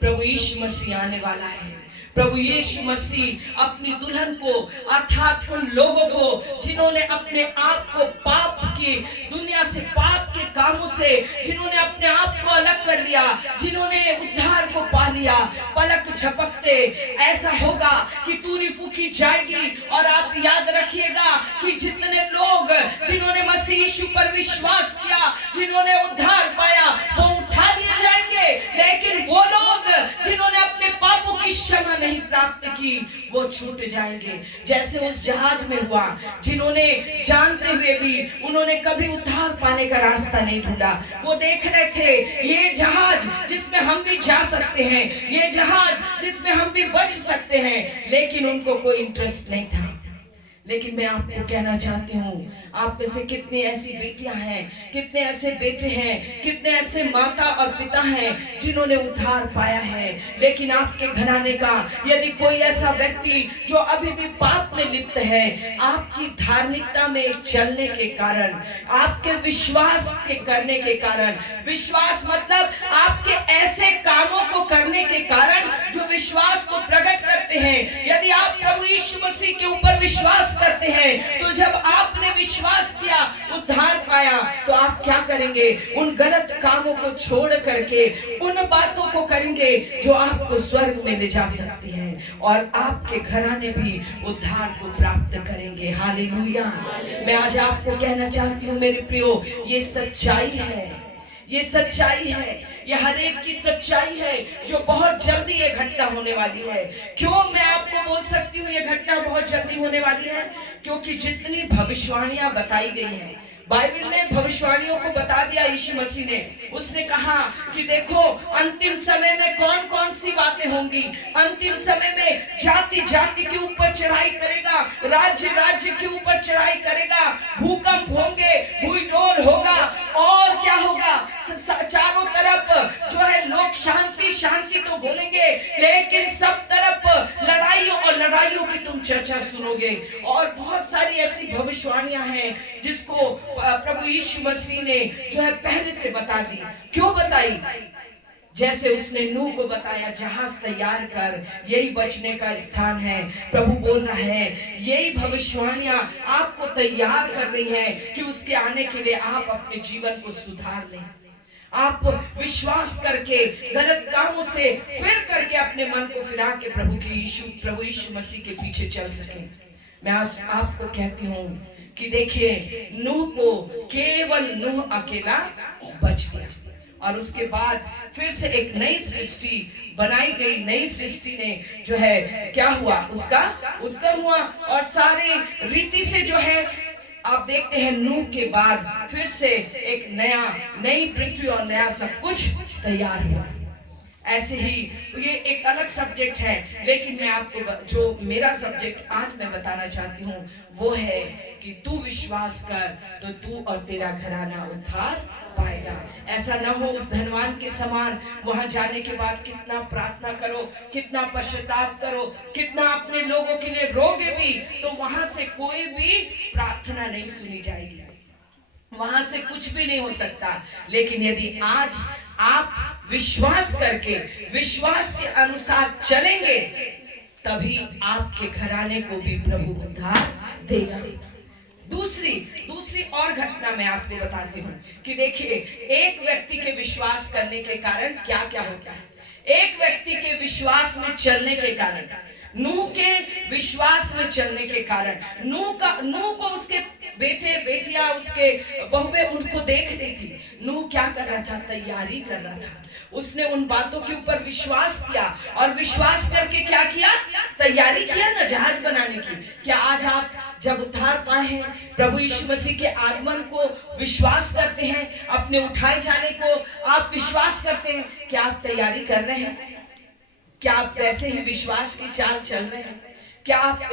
प्रभु यीशु मसीह आने वाला है। प्रभु यीशु मसीह अपनी दुल्हन को, अर्थात उन लोगों को जिन्होंने अपने आप को पाप की दुनिया से, पाप के कामों से, जिन्होंने अपने आप को अलग कर लिया, जिन्होंने उद्धार को पा लिया, पलक झपकते ऐसा होगा कि तूरी फूकी जाएगी। और आप याद रखिएगा कि जितने लोग जिन्होंने मसीह यीशु पर विश्वास किया, जिन्होंने उद्धार पाया, वो उठा लिए जाएंगे, लेकिन वो लोग जिन्होंने अपने पापों की क्षमा नहीं प्राप्त की, वो छूट जाएंगे। जैसे उस जहाज में हुआ, जिन्होंने जानते हुए भी उन्होंने कभी उद्धार पाने का रास्ता नहीं ढूंढा। वो देख रहे थे ये जहाज जिसमें हम भी जा सकते हैं, ये जहाज जिसमें हम भी बच सकते हैं, लेकिन उनको कोई इंटरेस्ट नहीं था। लेकिन मैं आपको कहना चाहती हूँ, आप में से कितनी ऐसी बेटियां हैं, कितने ऐसे बेटे हैं, कितने ऐसे माता और पिता हैं जिन्होंने उद्धार पाया है। लेकिन आपके घराने का यदि कोई ऐसा व्यक्ति जो अभी भी पाप में लिप्त है, आपकी धार्मिकता में चलने के कारण, आपके विश्वास के करने के कारण, विश्वास मतलब आपके ऐसे कामों को करने के कारण जो विश्वास को प्रकट करते हैं। यदि आप प्रभु यीशु मसीह के ऊपर विश्वास करते हैं, तो जब आपने विश्वास किया, उद्धार पाया, तो आप क्या करेंगे? उन गलत कामों को छोड़ करके उन बातों को करेंगे जो आपको स्वर्ग में ले जा सकती हैं, और आपके घराने भी उद्धार को प्राप्त करेंगे। हालेलुया। मैं आज आपको कहना चाहती हूँ मेरे प्रियो, ये सच्चाई है, ये सच्चाई है, ये हर एक की सच्चाई है जो बहुत जल्दी ये घटना होने वाली है। क्यों मैं आपको बोल सकती हूँ ये घटना बहुत जल्दी होने वाली है? क्योंकि जितनी भविष्यवाणियां बताई गई हैं, बाइबल में भविष्यवाणियों को बता दिया यीशु मसीह ने। उसने कहा कि देखो अंतिम समय में कौन कौन सी बातें होंगी। अंतिम समय में जाति जाति के ऊपर चढ़ाई करेगा, राज्य राज्य के ऊपर चढ़ाई करेगा, भूकंप होंगे, भूईडोल होगा, और क्या होगा? चारों तरफ जो है लोग शांति शांति तो बोलेंगे, लेकिन सब तरफ लड़ाइयों और लड़ाइयों की तुम चर्चा सुनोगे। और बहुत सारी ऐसी भविष्यवाणियां हैं जिसको प्रभु यीशु मसीह ने जो है पहले से बता दी। क्यों बताई? जैसे उसने नूह को बताया, जहाज तैयार कर, यही बचने का स्थान है। प्रभु बोल रहा है, यही भविष्यवाणियां आपको तैयार कर रही हैं कि उसके आने के लिए आप अपने जीवन को सुधार लें, आप विश्वास करके गलत कामों से फिर करके अपने मन को फिरा के प्रभु यीशु मसीह के पीछे चल सकें। मैं आज आपको कहती हूँ कि देखिए, नूह को केवल नूह अकेला बच गया, और उसके बाद फिर से एक नई सृष्टि बनाई गई। नई सृष्टि ने जो है क्या हुआ? उसका उद्गम हुआ, और सारे रीति से जो है आप देखते हैं नूह के बाद फिर से एक नई पृथ्वी और नया सब कुछ तैयार हुआ। ऐसे ही ये एक अलग सब्जेक्ट है, लेकिन मैं आपको जो मेरा सब्जेक्ट आज मैं बताना चाहती हूँ वो है कि तू विश्वास कर तो तू और तेरा घराना उद्धार पाएगा। ऐसा ना हो उस धनवान के समान, वहां जाने के बाद कितना प्रार्थना करो, कितना पश्चाताप करो, कितना अपने लोगों के लिए रोगे भी, तो वहां से कोई भी प्रार्थना नहीं सुनी जाएगी, वहां से कुछ भी नहीं हो सकता। लेकिन यदि आज आप विश्वास करके, विश्वास के अनुसार चलेंगे, तभी आपके घराने को भी प्रभु उद्धार देगा। दूसरी और घटना मैं आपको बताती हूँ कि देखिए, एक व्यक्ति के विश्वास करने के कारण क्या क्या होता है। एक व्यक्ति के विश्वास में चलने के कारण, नूह के विश्वास में चलने के कारण। नूह को उसके बेटे बेटियां, उसके बहुएं उनको देख रही थी। नूह क्या कर रहा था? तैयारी कर रहा था। उसने उन बातों के ऊपर विश्वास किया और विश्वास करके क्या किया? तैयारी किया ना जहाज बनाने की। क्या आज आप जब उद्धार पाए हैं, प्रभु यीशु मसीह के आगमन को विश्वास करते हैं, अपने उठाए जाने को आप विश्वास करते हैं, क्या आप तैयारी कर रहे हैं? क्या आप वैसे ही विश्वास की चाल चल रहे हैं? क्या आप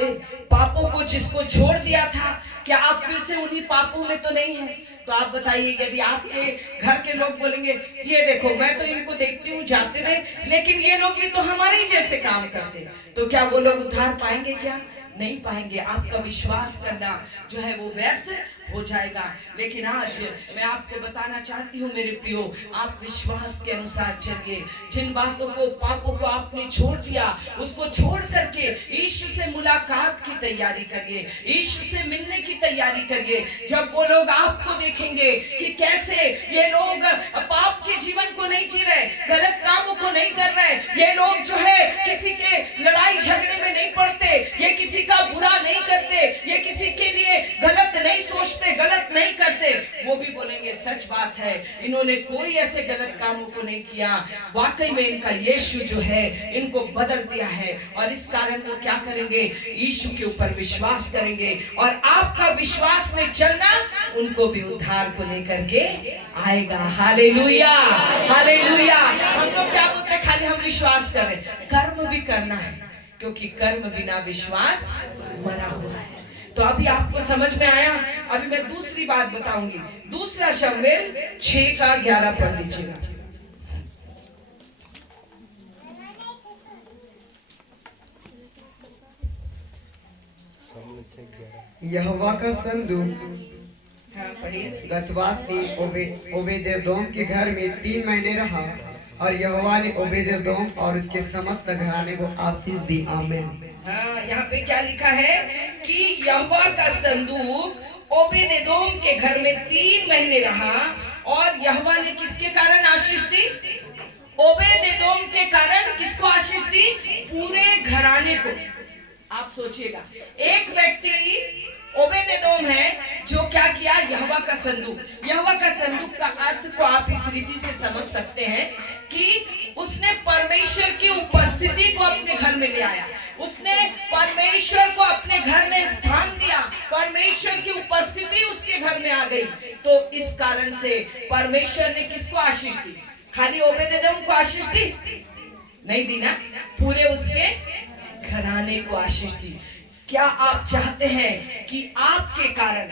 पापों को जिसको छोड़ दिया था, क्या आप फिर से उन्हीं पापों में तो नहीं है? तो आप बताइए, यदि आपके घर के लोग बोलेंगे ये देखो मैं तो इनको देखती हूँ जाते हुए, लेकिन ये लोग भी तो हमारे ही जैसे काम करते, तो क्या वो लोग उद्धार पाएंगे? क्या नहीं पाएंगे। आपका विश्वास करना जो है वो व्यर्थ हो जाएगा। लेकिन आज मैं आपको बताना चाहती हूँ मेरे प्रियो, आप विश्वास के अनुसार चलिए। जिन बातों को, पापों को आपने छोड़ दिया, उसको छोड़ करके यीशु से मुलाकात की तैयारी करिए, यीशु से मिलने की तैयारी करिए। जब वो लोग आपको देखेंगे कि कैसे ये लोग पाप के जीवन को नहीं जी रहे, गलत कामों को नहीं कर रहे, ये लोग जो है किसी के लड़ाई झगड़े में नहीं पड़ते, ये किसी का बुरा नहीं करते, ये किसी के लिए गलत नहीं सोचते, गलत नहीं करते, वो भी बोलेंगे सच बात है, इन्होंने कोई ऐसे गलत कामों को नहीं किया, वाकई में इनका यीशु जो है इनको बदल दिया है। और इस कारण वो क्या करेंगे? यीशु के ऊपर विश्वास करेंगे और आपका विश्वास में चलना उनको भी उद्धार को लेकर के आएगा। Hallelujah, hallelujah. हम लोग क्या बोलते हैं? खाली हम विश्वास कर रहे, कर्म भी करना है, क्योंकि कर्म बिना विश्वास मरा हुआ है। तो अभी आपको समझ में आया? अभी मैं दूसरी बात बताऊंगी। दूसरा शमूएल 6:11 पढ़ लीजिएगा। यहोवा का संदूक हाँ, पढ़िए। गतवासी ओबेदेदोम के घर में 3 महीने रहा और यहोवा ने ओबेदेदोम और उसके समस्त घराने को आशीष दी। आमीन। हाँ, यहाँ पे क्या लिखा है कि यहोवा का संदूक ओबेदेदोम के घर में 3 महीने रहा और यहोवा ने किसके कारण आशीष दी? ओबेदेदोम के कारण। किसको आशीष दी? पूरे घराने को। आप सोचिएगा, एक व्यक्ति ओबेदेदोम है जो क्या किया? यहोवा का संदूक। यहोवा का संदूक का अर्थ को आप इस रीति से समझ सकते हैं कि उसने परमेश्वर की उपस्थिति को अपने घर में ले आया, उसने परमेश्वर को अपने घर में स्थान दिया, परमेश्वर की उपस्थिति उसके घर में आ गई। तो इस कारण से परमेश्वर ने किसको आशीष दी? खाली ओबेदेदोम को आशीष दी? नहीं दी ना, पूरे उसके घराने को आशीष दी। क्या आप चाहते हैं कि आपके कारण,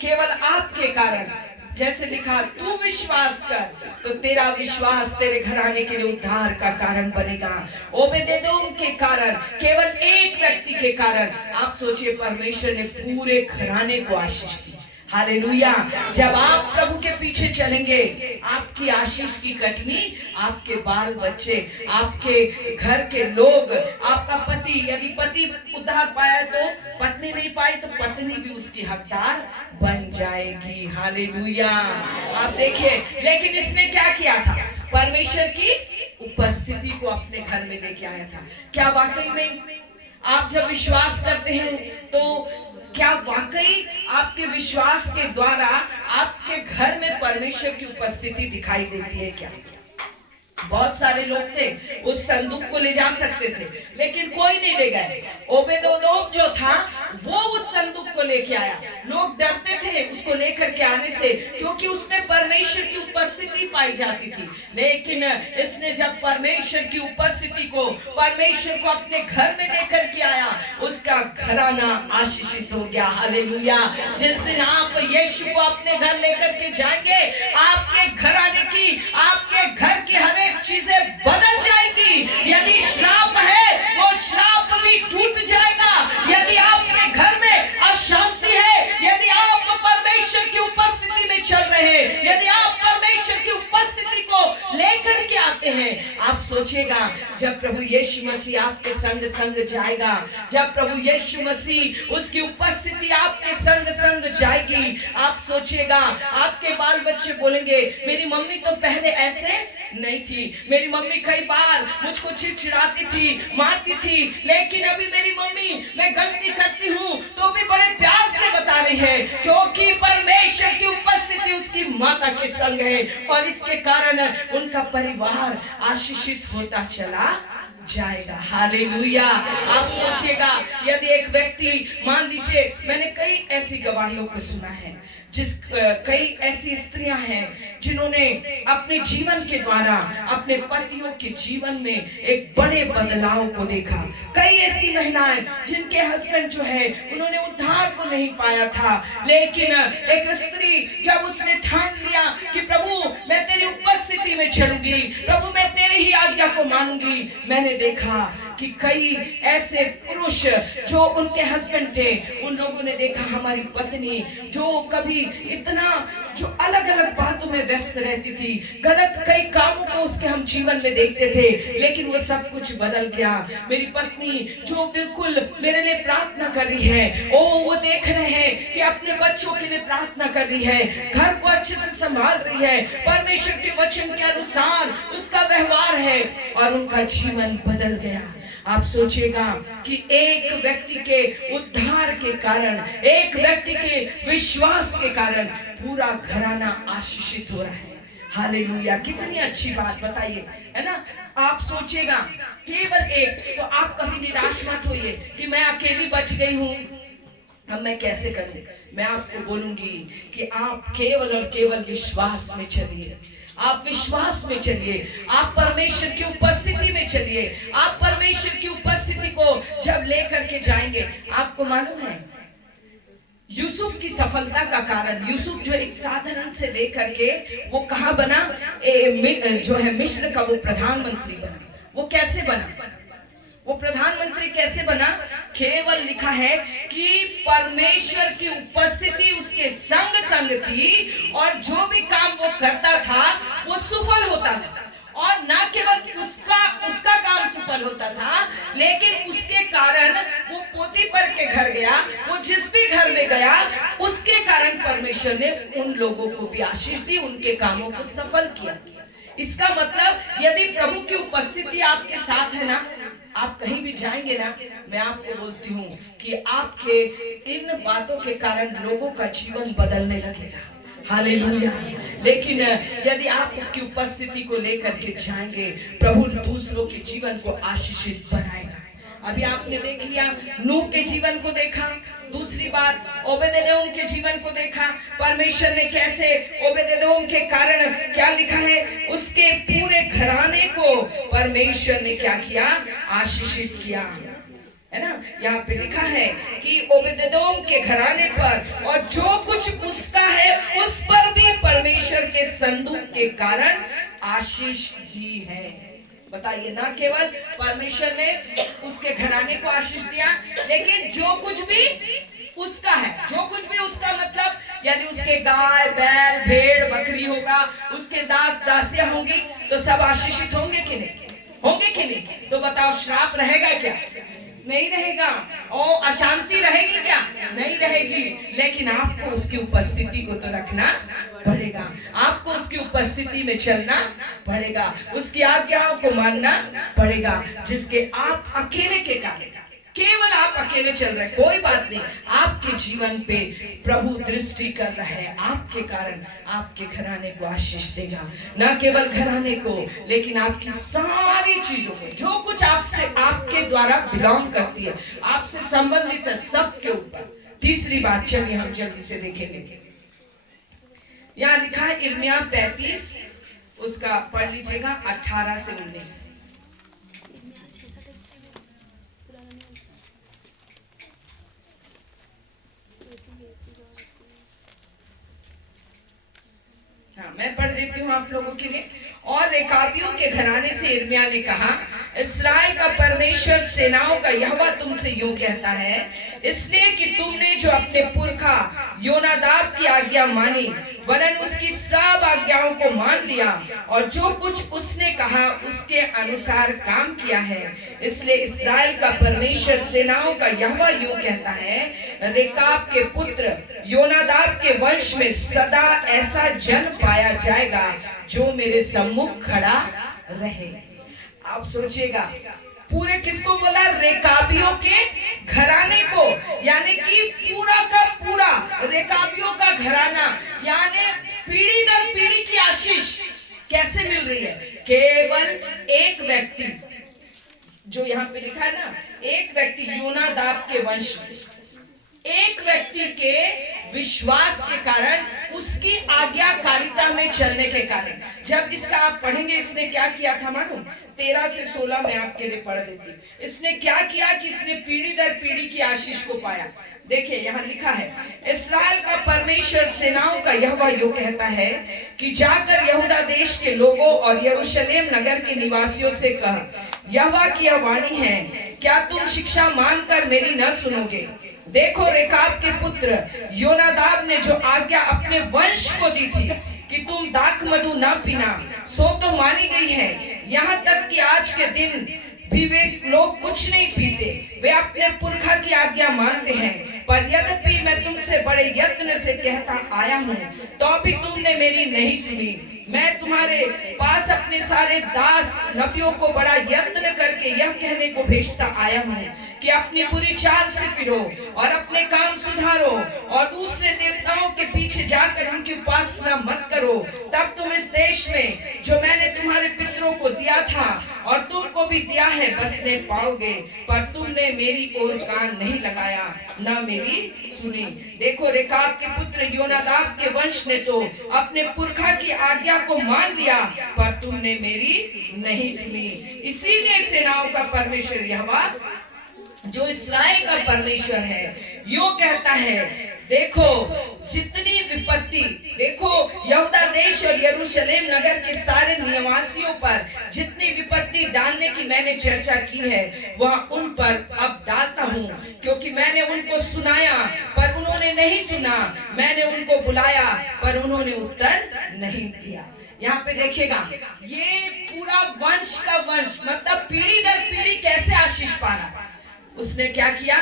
केवल आपके कारण, जैसे लिखा तू विश्वास कर तो तेरा विश्वास तेरे घराने के लिए उद्धार का कारण बनेगा। ओबेदेदोम के कारण, केवल एक व्यक्ति के कारण, आप सोचिए परमेश्वर ने पूरे घराने को आशीष दी। हालेलुया। जब आप प्रभु के पीछे चलेंगे, आपकी आशीष की कटनी, आपके बाल बच्चे, आपके घर के लोग, आपका पति, यदि पति उद्धार पाया तो पत्नी नहीं पाई तो पत्नी भी उसकी हकदार बन जाएगी। हालेलुया। आप देखिए, लेकिन इसने क्या किया था? परमेश्वर की उपस्थिति को अपने घर में लेके आया था। क्या वाकई में आप जब विश्वास करते हैं तो क्या वाकई आपके विश्वास के द्वारा आपके घर में परमेश्वर की उपस्थिति दिखाई देती है? क्या बहुत सारे लोग थे, उस संदूक को ले जा सकते थे, लेकिन कोई नहीं ले गए। ओबेदेदोम जो था वो उस संदूक को लेके आया। लोग डरते थे उसको लेकर के आने से, क्योंकि उसमें परमेश्वर की उपस्थिति पाई जाती थी। लेकिन इसने जब परमेश्वर की उपस्थिति को, परमेश्वर को अपने घर में लेकर के आया, उसका घराना आशीषित हो गया। हालेलुया। जिस दिन आप यीशु को अपने घर लेकर के जाएंगे, आपके घराने की, आपके घर की हर एक चीजें बदल जाएंगी। यदि श्राप है वो श्राप भी टूट जाएगा। यदि आपके घर में अशांति है, यदि आप परमेश्वर की उपस्थिति में चल रहे हैं, यदि आप परमेश्वर की उपस्थिति को लेकर के आते हैं, आप सोचिएगा जब प्रभु यीशु मसीह आपके संग संग जाएगा, जब प्रभु यीशु मसीह उसकी उपस्थिति आपके संग संग जाएगी, आप सोचिएगा आपके बाल बच्चे बोलेंगे मेरी मम्मी तो पहले ऐसे नहीं थी, मेरी मम्मी कई बार मुझको चिड़चिड़ाती थी, मारती थी, लेकिन अभी मेरी मम्मी मैं गलती करती हूँ तो भी बड़े प्यार से बता रही है, क्योंकि परमेश्वर की उपस्थिति उसकी माता के संग है और इसके कारण उनका परिवार आशीषित होता चला जाएगा। हालेलुया। आप सोचिएगा, यदि एक व्यक्ति, मान लीजिए, मैंने कई ऐसी गवाहियों को सुना है, कई ऐसी स्त्रियां हैं जिन्होंने अपने जीवन के द्वारा अपने पतियों के जीवन में एक बड़े बदलाव को देखा। कई ऐसी महिलाएं जिनके हस्बैंड जो है उन्होंने उद्धार को नहीं पाया था, लेकिन एक स्त्री जब उसने ठान लिया कि प्रभु मैं तेरी उपस्थिति में चलूंगी, प्रभु मैं तेरी ही आज्ञा को मानूंगी, मैंने देखा कि कई ऐसे पुरुष जो उनके हस्बैंड थे, उन लोगों ने देखा हमारी पत्नी जो कभी इतना जो अलग अलग बातों में व्यस्त रहती थी, गलत कई कामों को उसके हम जीवन में देखते थे, लेकिन वो सब कुछ बदल गया। मेरी पत्नी जो बिल्कुल मेरे लिए प्रार्थना कर रही है, वो देख रहे हैं कि अपने बच्चों के लिए प्रार्थना कर रही है, घर को अच्छे से संभाल रही है, परमेश्वर के वचन के अनुसार उसका व्यवहार है और उनका जीवन बदल गया। आप सोचिएगा कि एक व्यक्ति के उद्धार के कारण, एक व्यक्ति के विश्वास के कारण पूरा घराना आशीषित हो रहा है। हालेलुया। कितनी अच्छी बात, बताइए, है ना। आप सोचिएगा केवल एक, तो आप कभी निराश मत होइए कि मैं अकेली बच गई हूँ, अब मैं कैसे करूं। मैं आपको बोलूंगी कि आप केवल और केवल विश्वास में चलिए, आप विश्वास में चलिए, आप परमेश्वर की उपस्थिति में चलिए। आप परमेश्वर की उपस्थिति को जब लेकर के जाएंगे, आपको मालूम है यूसुफ की सफलता का कारण, यूसुफ जो एक साधारण से लेकर के वो कहाँ बना, जो है मिस्र का वो प्रधानमंत्री बना। वो कैसे बना, वो प्रधानमंत्री कैसे बना? केवल लिखा है कि परमेश्वर की उपस्थिति उसके संग संग थी और जो भी काम वो करता था वो सफल होता था। और ना केवल उसका काम सफल होता था, लेकिन उसके कारण वो पोतीफर के घर गया, वो जिस भी घर में गया उसके कारण परमेश्वर ने उन लोगों को भी आशीष दी, उनके कामों को सफल किया। इसका मतलब यदि प्रभु की उपस्थिति आपके साथ है ना, आप कहीं भी जाएंगे ना, मैं आपको बोलती हूँ कि आपके इन बातों के कारण लोगों का जीवन बदलने लगेगा। हालेलुया। लेकिन यदि आप उसकी उपस्थिति को लेकर के जाएंगे, प्रभु दूसरों के जीवन को आशीषित बनाएगा। अभी आपने देख लिया, नूह के जीवन को देखा। दूसरी बात, ओबेदेदोम के जीवन को देखा। परमेश्वर ने कैसे ओबेदेदोम के कारण क्या लिखा है, उसके पूरे घराने को परमेश्वर ने क्या किया, आशीषित किया, है ना। यहाँ पे लिखा है कि ओबेदेदोम के घराने पर और जो कुछ उसका है उस पर भी परमेश्वर के संदूक के कारण आशीष दी है। बताइए, ना केवल परमेश्वर ने उसके घराने को आशीष दिया, लेकिन जो कुछ भी उसका है, जो कुछ भी उसका मतलब यदि उसके गाय बैल भेड़ बकरी होगा, उसके दास दासियां होंगी, तो सब आशीषित होंगे कि नहीं, होंगे कि नहीं? तो बताओ, श्राप रहेगा क्या? नहीं रहेगा। और अशांति रहेगी क्या? नहीं रहेगी। लेकिन आपको उसकी उपस्थिति को तो रखना पड़ेगा, आपको उसकी उपस्थिति में चलना पड़ेगा, उसकी आज्ञाओं को मानना पड़ेगा, जिसके आप अकेले के कारण, केवल आप अकेले चल रहे, कोई बात नहीं, आपके जीवन पे प्रभु दृष्टि कर रहा है, आपके कारण आपके घराने को आशीष देगा। ना केवल घराने को, लेकिन आपकी सारी चीजों को, जो कुछ आपसे, आपके द्वारा बिलोंग करती है, आपसे संबंधित है, सबके ऊपर। तीसरी बात, चलिए हम जल्दी से देखेंगे। यहाँ लिखा है इर्मिया 35, उसका पढ़ लीजिएगा 18 से 19। हाँ, मैं पढ़ देती हूँ आप लोगों के लिए। और रेकाबियों के घराने से इर्मिया ने कहा, इस्राएल का परमेश्वर सेनाओं का यहोवा तुमसे यूं कहता है, इसलिए कि तुमने जो अपने पुरखा योनादाब की आज्ञा मानी, वरन उसकी सब आज्ञाओं को मान लिया और जो कुछ उसने कहा उसके अनुसार काम किया है, इसलिए इस्राएल का परमेश्वर सेनाओं का यहोवा यूं कहता है, रेकाब के पुत्र योनादाब के वंश में सदा ऐसा जन पाया जाएगा जो मेरे सम्मुख खड़ा रहे। आप सोचिएगा, पूरे किसको बोला? रेकाबियों के घराने आशीष कैसे मिल रही है? केवल एक व्यक्ति, जो यहाँ पे लिखा है ना, एक व्यक्ति योनादाब के वंश से, एक व्यक्ति के विश्वास के कारण, उसकी आज्ञाकारिता में चलने के कारण। जब इसका आप पढ़ेंगे, इसने क्या किया था मालूम? 13 से 16 में आपके लिए पढ़ देती। इसने क्या किया कि इसने पीढ़ी दर पीढ़ी की आशीष को पाया। देखिए यहाँ लिखा है, इस्राएल का परमेश्वर सेनाओं का यहोवा यूं कहता है कि जाकर यहूदा देश के लोगों और यरूशलेम नगर के निवासियों से कह, यहोवा की यह वाणी है, क्या तुम शिक्षा मानकर मेरी न सुनोगे? देखो, रेकाब के पुत्र योनादाब ने जो आज्ञा अपने वंश को दी थी कि तुम दाख मधु न पीना, सो तो मानी गई है। यहाँ तक कि आज के दिन भी वे लोग कुछ नहीं पीते, वे अपने पुरखा की आज्ञा मानते हैं। पर यद्यपि मैं तुमसे बड़े यत्न से कहता आया हूँ, तो भी तुमने मेरी नहीं सुनी। मैं तुम्हारे पास अपने सारे दास नबियों को बड़ा यत्न करके यह कहने को भेजता आया हूँ कि अपनी बुरी चाल से फिरो और अपने काम सुधारो और दूसरे देवताओं के पीछे जाकर उनकी उपासना मत करो। तब तुम इस देश में जो मैंने तुम्हारे पितरों को दिया था और तुमको भी दिया है बसने पाओगे। पर तुमने मेरी ओर कान नहीं लगाया, ना मेरी सुनी। देखो, रेकाब के पुत्र योनादाब के वंश ने तो अपने पुरखा की आज्ञा को मान लिया, पर तुमने मेरी नहीं सुनी। इसीलिए सेनाओं का परमेश्वर यहोवा, जो इस्राएल का परमेश्वर है, यूं कहता है, देखो जितनी विपत्ति, देखो यहूदा देश और यरूशलेम नगर के सारे निवासियों पर जितनी विपत्ति डालने की मैंने चर्चा की है, वह उन पर अब डालता हूँ, क्योंकि मैंने उनको सुनाया पर उन्होंने नहीं सुना, मैंने उनको बुलाया पर उन्होंने उत्तर नहीं दिया। यहाँ पे देखिएगा, ये पूरा वंश का वंश, मतलब पीढ़ी दर पीढ़ी कैसे आशीष पा रहा। उसने क्या किया?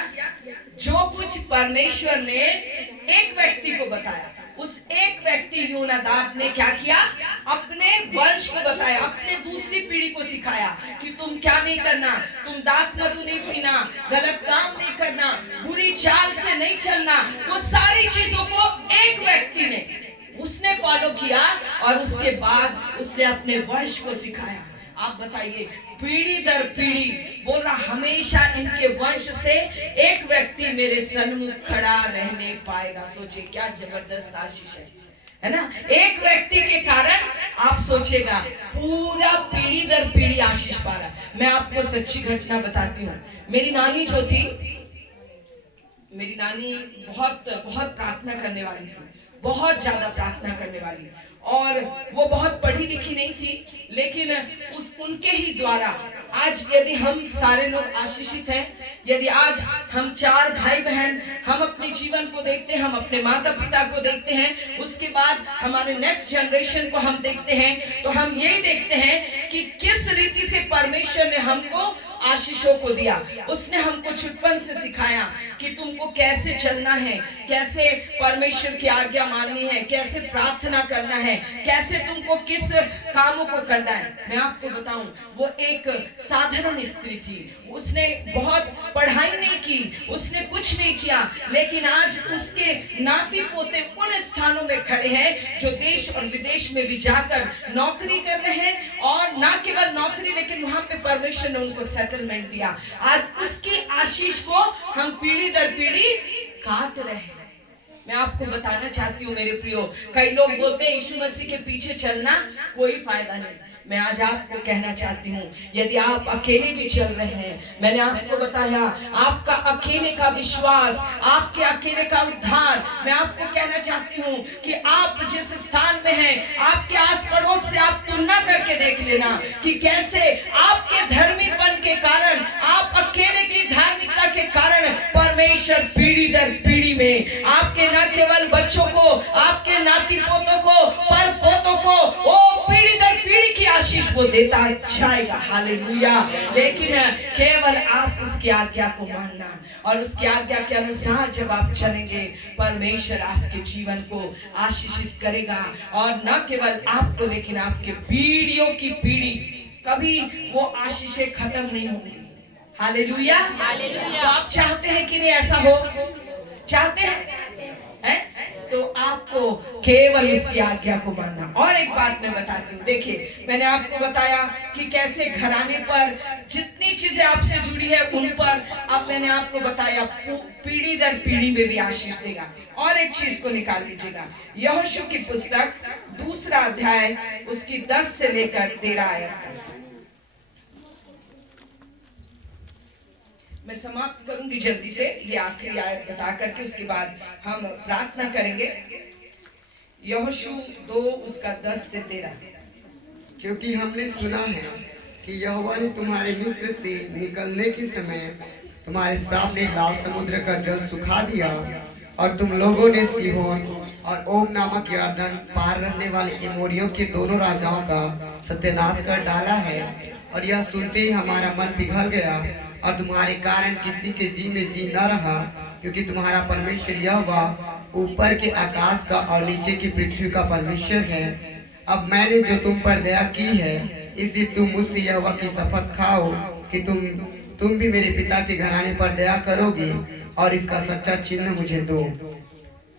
जो कुछ परमेश्वर ने एक व्यक्ति को बताया, उस एक व्यक्ति योनादाब ने क्या किया? अपने वंश को बताया, अपने दूसरी पीढ़ी को सिखाया कि तुम क्या नहीं करना, तुम दाख मधु नहीं पीना, गलत काम नहीं करना, बुरी चाल से नहीं चलना। वो सारी चीजों को एक व्यक्ति ने, उसने फॉलो किया और उसके बाद उसने अपने वंश को सिखाया। आप बताइए, पीढ़ी दर पीढ़ी बोल रहा, हमेशा इनके वंश से एक व्यक्ति मेरे सन्मुख खड़ा रहने पाएगा। सोचिए क्या जबरदस्त आशीष है ना? एक व्यक्ति के कारण आप सोचेगा पूरा पीढ़ी दर पीढ़ी आशीष पा रहा। मैं आपको सच्ची घटना बताती हूँ। मेरी नानी जो थी, मेरी नानी बहुत बहुत प्रार्थना करने वाली थी, बहुत ज्यादा प्रार्थना करने वाली, और वो बहुत पढ़ी लिखी नहीं थी, लेकिन उनके ही द्वारा आज यदि हम सारे लोग आशीषित हैं, यदि आज हम 4 भाई बहन हम अपने जीवन को देखते हैं, हम अपने माता पिता को देखते हैं, उसके बाद हमारे नेक्स्ट जनरेशन को हम देखते हैं, तो हम यही देखते हैं कि किस रीति से परमेश्वर ने हमको आशीषों को दिया। उसने हमको छुटपन से सिखाया कि तुमको कैसे चलना है, कैसे परमेश्वर की आज्ञा माननी है, कैसे प्रार्थना करना है, कैसे तुमको किस कामों को करना है। मैं आपको बताऊं, वो एक साधारण स्त्री थी, उसने बहुत पढ़ाई नहीं की, उसने कुछ नहीं किया, लेकिन आज उसके नाती पोते उन स्थानों में खड़े हैं जो देश और विदेश में भी जाकर नौकरी कर रहे हैं, और ना केवल नौकरी, लेकिन वहां पे परमेश्वर ने उनको सेटलमेंट दिया। आज उसकी आशीष को हम पीढ़ी दर पीढ़ी काट रहे हैं। मैं आपको बताना चाहती हूँ मेरे प्रियो, कई लोग बोलते हैं यीशु मसीह के पीछे चलना कोई फायदा नहीं। मैं आज आपको कहना चाहती हूँ, यदि आप अकेले भी चल रहे हैं, मैंने आपको बताया आपका अकेले का विश्वास, आपके अकेले का उद्धार, मैं आपको कहना चाहती हूँ कि आप जिस स्थान में हैं, आपके आस पड़ोस से आप तुलना करके देख लेना कि कैसे आपके धर्मीपन के कारण, आप अकेले की धार्मिकता के कारण परमेश्वर पीढ़ी दर पीढ़ी में आपके न केवल बच्चों को, आपके नाती पोतों को, पर पोतों को, वो पीढ़ी दर पीढ़ी की आशीष वो देता जाएगा। हालेलुया। लेकिन केवल आप उसकी आज्ञा को मानना, और उसकी आज्ञा के अनुसार जब आप चलेंगे, परमेश्वर आपके जीवन को आशीषित करेगा, और न केवल आपको लेकिन आपके पीढ़ियों की पीढ़ी, कभी वो आशीषें खत्म नहीं होंगी। हालेलुया। तो आप चाहते हैं कि नहीं ऐसा हो? चाहते हैं? तो आपको केवल उसकी आज्ञा को मानना। और एक बात मैं बताती हूँ, देखिए मैंने आपको बताया कि कैसे घराने पर जितनी चीजें आपसे जुड़ी है उन पर अब मैंने आपको बताया पीढ़ी दर पीढ़ी में भी आशीष देगा। और एक चीज को निकाल लीजिएगा, यहोशू की पुस्तक 2 अध्याय उसकी 10 से लेकर 13 आयत तक। मैं समाप्त करूंगी जल्दी से, ये आखिरी आयत बता करके उसके बाद हम प्रार्थना करेंगे। यहोशू 2 उसका 10 से 13। क्योंकि हमने सुना है कि यहोवा ने तुम्हारे मिस्र से निकलने के समय तुम्हारे सामने लाल समुद्र का जल सुखा दिया और तुम लोगों ने सीहोन और ओग नामक यरदन पार रहने वाले एमोरियों के दोनों राजाओं का सत्यानाश कर डाला है। और यह सुनते ही हमारा मन पिघल गया और तुम्हारे कारण किसी के जी में जी न रहा, क्योंकि तुम्हारा परमेश्वर यहोवा ऊपर के आकाश का और नीचे की पृथ्वी का परमेश्वर है। अब मैंने जो तुम पर दया की है, इसी तुम मुझसे यहोवा की शपथ खाओ कि तुम भी मेरे पिता के घराने पर दया करोगे और इसका सच्चा चिन्ह मुझे दो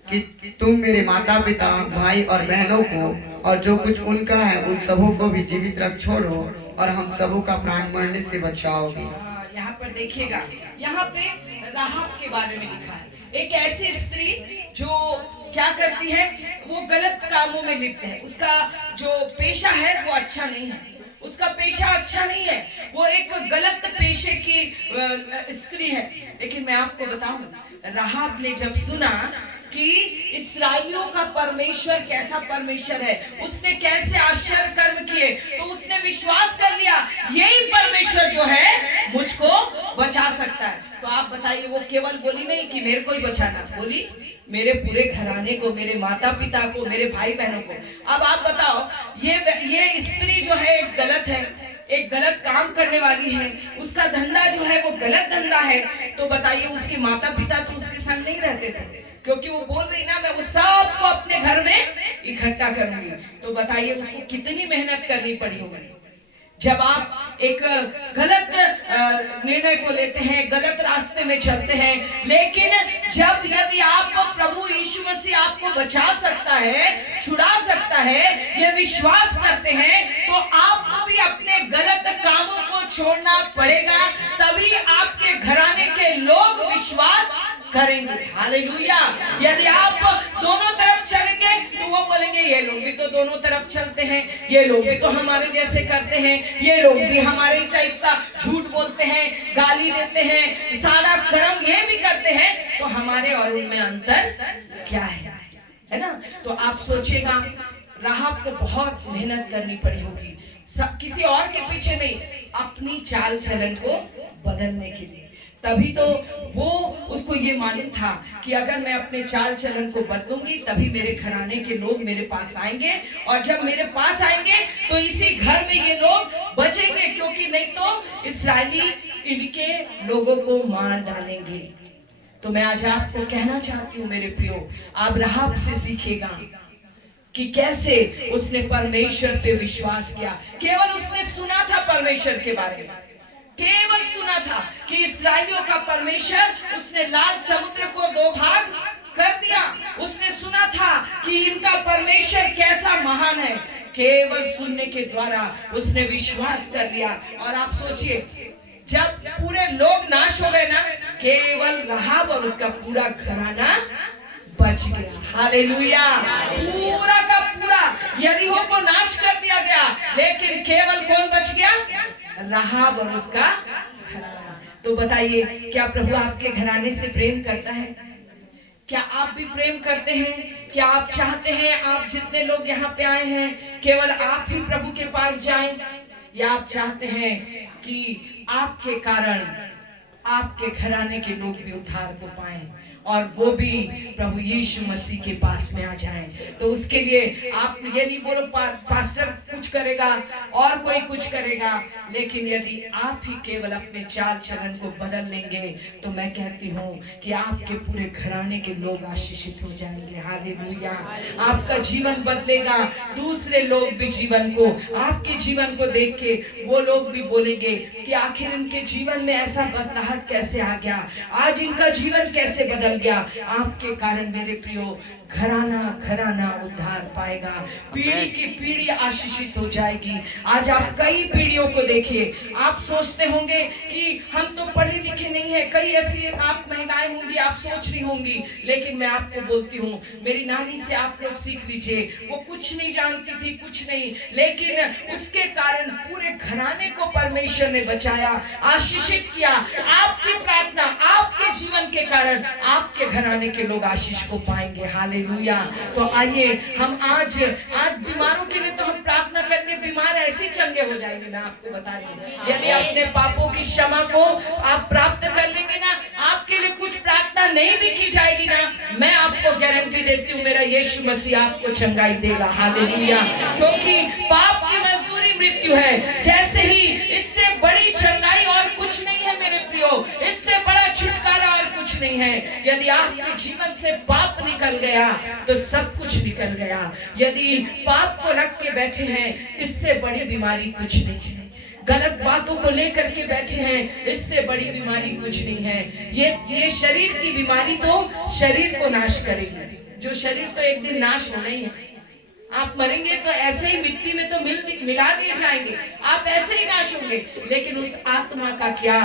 कि तुम मेरे माता पिता भाई और बहनों को और जो कुछ उनका है उन सबों को भी जीवित रख छोड़ो और हम सबों का प्राण मरने से बचाओगे। यहाँ पर देखिएगा, यहाँ पे राहाब के बारे में लिखा है, एक ऐसी स्त्री जो क्या करती है, वो गलत कामों में लिप्त है। उसका जो पेशा है वो अच्छा नहीं है, उसका पेशा अच्छा नहीं है, वो एक गलत पेशे की स्त्री है। लेकिन मैं आपको बताऊं, राहाब ने जब सुना कि इस्राएलियों का परमेश्वर कैसा परमेश्वर है, उसने कैसे आश्चर्य कर्म किए, तो उसने विश्वास कर लिया यही परमेश्वर जो है मुझको बचा सकता है। तो आप बताइए, वो केवल बोली नहीं कि मेरे को ही बचाना, बोली मेरे पूरे घराने को, मेरे माता पिता को, मेरे भाई बहनों को। अब आप बताओ, ये स्त्री जो है एक गलत है, एक गलत काम करने वाली है, उसका धंधा जो है वो गलत धंधा है। तो बताइए, उसके माता पिता तो उसके संग नहीं रहते थे, क्योंकि वो बोल रही ना मैं वो सबको अपने घर में इकट्ठा करूंगी। तो बताइए उसको कितनी मेहनत करनी पड़ी होगी। जब आप एक गलत निर्णय को लेते हैं, गलत रास्ते में चलते हैं, लेकिन जब यदि आप प्रभु यीशु मसीह आपको बचा सकता है, छुड़ा सकता है, ये विश्वास करते हैं, तो आपको भी अपने गलत कामों को छोड़ना पड़ेगा, तभी आपके घराने के लोग विश्वास करेंगे। हालेलुया। यदि आप दोनों तरफ चलेंगे तो वो बोलेंगे ये लोग भी तो दोनों तरफ चलते हैं, ये लोग भी तो हमारे जैसे करते हैं, ये लोग भी हमारे टाइप का झूठ बोलते हैं, गाली देते हैं, सारा कर्म ये भी करते हैं, तो हमारे और उनमें अंतर क्या है ना। तो आप सोचिएगा, राहाब को बहुत मेहनत करनी पड़ी होगी, किसी और के पीछे नहीं, अपनी चाल चलन को बदलने के लिए। तभी तो वो उसको ये मालूम था कि अगर मैं अपने चाल चलन को बदलूंगी तभी मेरे घराने के लोग मेरे पास आएंगे, और जब मेरे पास आएंगे तो इसी घर में ये लोग बचेंगे, क्योंकि नहीं तो इस्राएली इनके लोगों को मार डालेंगे। तो मैं आज आपको कहना चाहती हूँ मेरे प्रियो, आप राहाब से सीखेगा कि कैसे उसने परमेश्वर पे विश्वास किया। केवल उसने सुना था परमेश्वर के बारे में, केवल सुना था कि इस्राएलियों का परमेश्वर, उसने लाल समुद्र को 2 भाग कर दिया, उसने सुना था कि इनका परमेश्वर कैसा महान है। केवल सुनने के द्वारा उसने विश्वास कर लिया। और आप सोचिए, जब पूरे लोग नाश हो गए ना, केवल राहाब और उसका पूरा घराना बच गया। हालेलुया। पूरा का पूरा यरीहो को नाश कर दिया गया, लेकिन केवल कौन बच गया? राहाब और उसका घराना। तो बताइए, क्या प्रभु आपके घराने से प्रेम करता है? क्या आप भी प्रेम करते हैं? क्या आप चाहते हैं आप जितने लोग यहाँ पे आए हैं केवल आप ही प्रभु के पास जाएं, या आप चाहते हैं कि आपके कारण आपके घराने के लोग भी उद्धार को पाएं और वो भी प्रभु यीशु मसीह के पास में आ जाएं? तो उसके लिए आप ये नहीं बोलो पास्टर कुछ करेगा और कोई कुछ करेगा, लेकिन यदि आप ही केवल अपने चाल चलन को बदल लेंगे तो मैं कहती हूँ कि आपके पूरे घराने के लोग आशीषित हो जाएंगे। हालेलुया। आपका जीवन बदलेगा, दूसरे लोग भी जीवन को, आपके जीवन को देख के वो लोग भी बोलेंगे कि आखिर इनके जीवन में ऐसा बदलाव कैसे आ गया, आज इनका जीवन कैसे बदल गया। आपके कारण मेरे प्रियो घराना घराना उद्धार पाएगा, पीढ़ी की पीढ़ी आशीषित हो जाएगी। आज आप कई पीढ़ियों को देखिए, आप सोचते होंगे कि हम तो पढ़े लिखे नहीं है, कई ऐसी आप महिलाएं होंगी, आप सोच रही होंगी, लेकिन मैं आपको बोलती हूँ, मेरी नानी से आप लोग सीख लीजिए, वो कुछ नहीं जानती थी, कुछ नहीं, लेकिन उसके कारण पूरे घराने को परमेश्वर ने बचाया, आशीषित किया। आपकी प्रार्थना, आपके जीवन के कारण आपके घराने के लोग आशीष को पाएंगे। हालेलुया। तो आइए हम आज बीमारों के लिए तो हम प्रार्थना करेंगे, बीमार ऐसे चंगे हो जाएंगे। मैं आपको बता रही हूँ, यदि अपने पापों की क्षमा को आप प्राप्त कर लेंगे ना, आपके लिए कुछ प्रार्थना नहीं भी की जाएगी ना, मैं आपको गारंटी देती हूँ, मेरा यीशु मसीह आपको चंगाई देगा। हालेलुया। क्योंकि पाप की मजदूरी मृत्यु है, जैसे ही इससे बड़ी चंगाई और कुछ नहीं है मेरे प्रियो, इससे बड़ा छुटकारा और कुछ नहीं है। यदि आपके जीवन से पाप निकल गया तो सब कुछ निकल गया। यदि पाप को रख के बैठे हैं, इससे बड़ी बीमारी कुछ नहीं है। गलत बातों को लेकर के बैठे हैं, इससे बड़ी बीमारी कुछ नहीं है। ये शरीर की बीमारी तो शरीर को नाश करेगी, जो शरीर तो एक दिन नाश होना ही है। आप मरेंगे तो ऐसे ही मिट्टी में तो मिला दिए जाएंगे, आप ऐसे ही नाश होंगे। लेकिन उस आत्मा का क्या,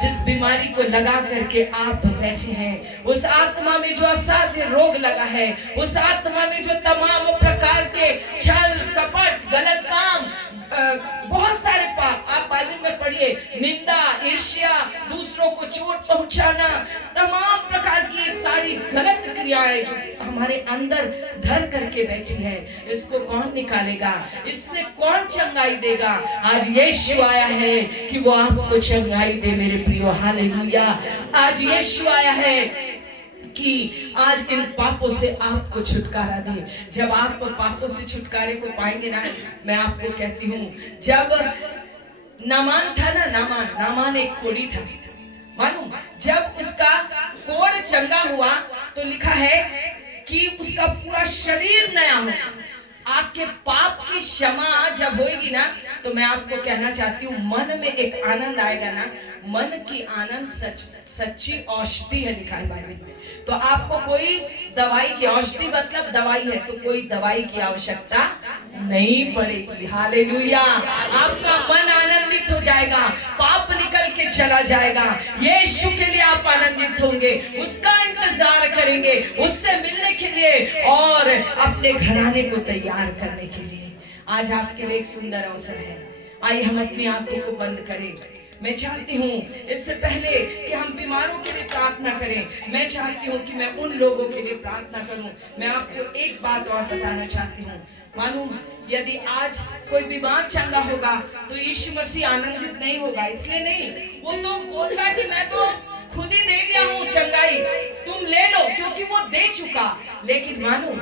जिस बीमारी को लगा करके आप बैठे हैं, उस आत्मा में जो असाध्य रोग लगा है, उस आत्मा में जो तमाम प्रकार के छल कपट गलत काम, बहुत सारे पाप आप बाइबल में पढ़िए, निंदा, ईर्ष्या, दूसरों को चोट पहुंचाना, तमाम प्रकार की ये सारी गलत क्रियाएं जो हमारे अंदर धर करके बैठी है, इसको कौन निकालेगा? इससे कौन चंगाई देगा? आज यीशु आया है कि वो आपको चंगाई दे मेरे प्रियो। हालेलुया। आज यीशु आया है कि आज इन पापों से आपको छुटकारा दे। जब आप पापों से छुटकारे को पाएंगे ना, मैं आपको कहती हूँ, जब नामान था ना, नामान एक कोढ़ी था, मालूम, जब उसका कोढ़ चंगा हुआ तो लिखा है कि उसका पूरा शरीर नया हुआ। आपके पाप की क्षमा जब होगी ना, तो मैं आपको कहना चाहती हूँ, मन में एक आनंद आएगा ना, मन की आनंद सच्ची औषधि है, लिखा है बाइबल में। तो आपको कोई दवाई की, औषधि मतलब दवाई है, तो कोई दवाई की आवश्यकता नहीं पड़ेगी। हालेलुया। आपका मन आनंदित हो जाएगा, पाप निकल के चला जाएगा, यीशु के लिए आप आनंदित होंगे, उसका इंतजार करेंगे, उससे मिलने के लिए और अपने घराने को तैयार करने के लिए। आज आपके लिए एक सुंदर अवसर है। आइए हम अपनी आंखों को बंद करें। मैं चाहती हूँ, इससे पहले कि हम बीमारों के लिए प्रार्थना करें, मैं चाहती हूँ कि मैं उन लोगों के लिए प्रार्थना करूँ। मैं आपको एक बात और बताना चाहती हूँ, मालूम, यदि आज कोई बीमार चंगा होगा तो यीशु मसीह आनंदित नहीं होगा। इसलिए नहीं, वो तो बोलता कि मैं तो खुद ही दे दिया हूँ चंगाई, तुम ले लो, क्योंकि वो दे चुका। लेकिन मालूम,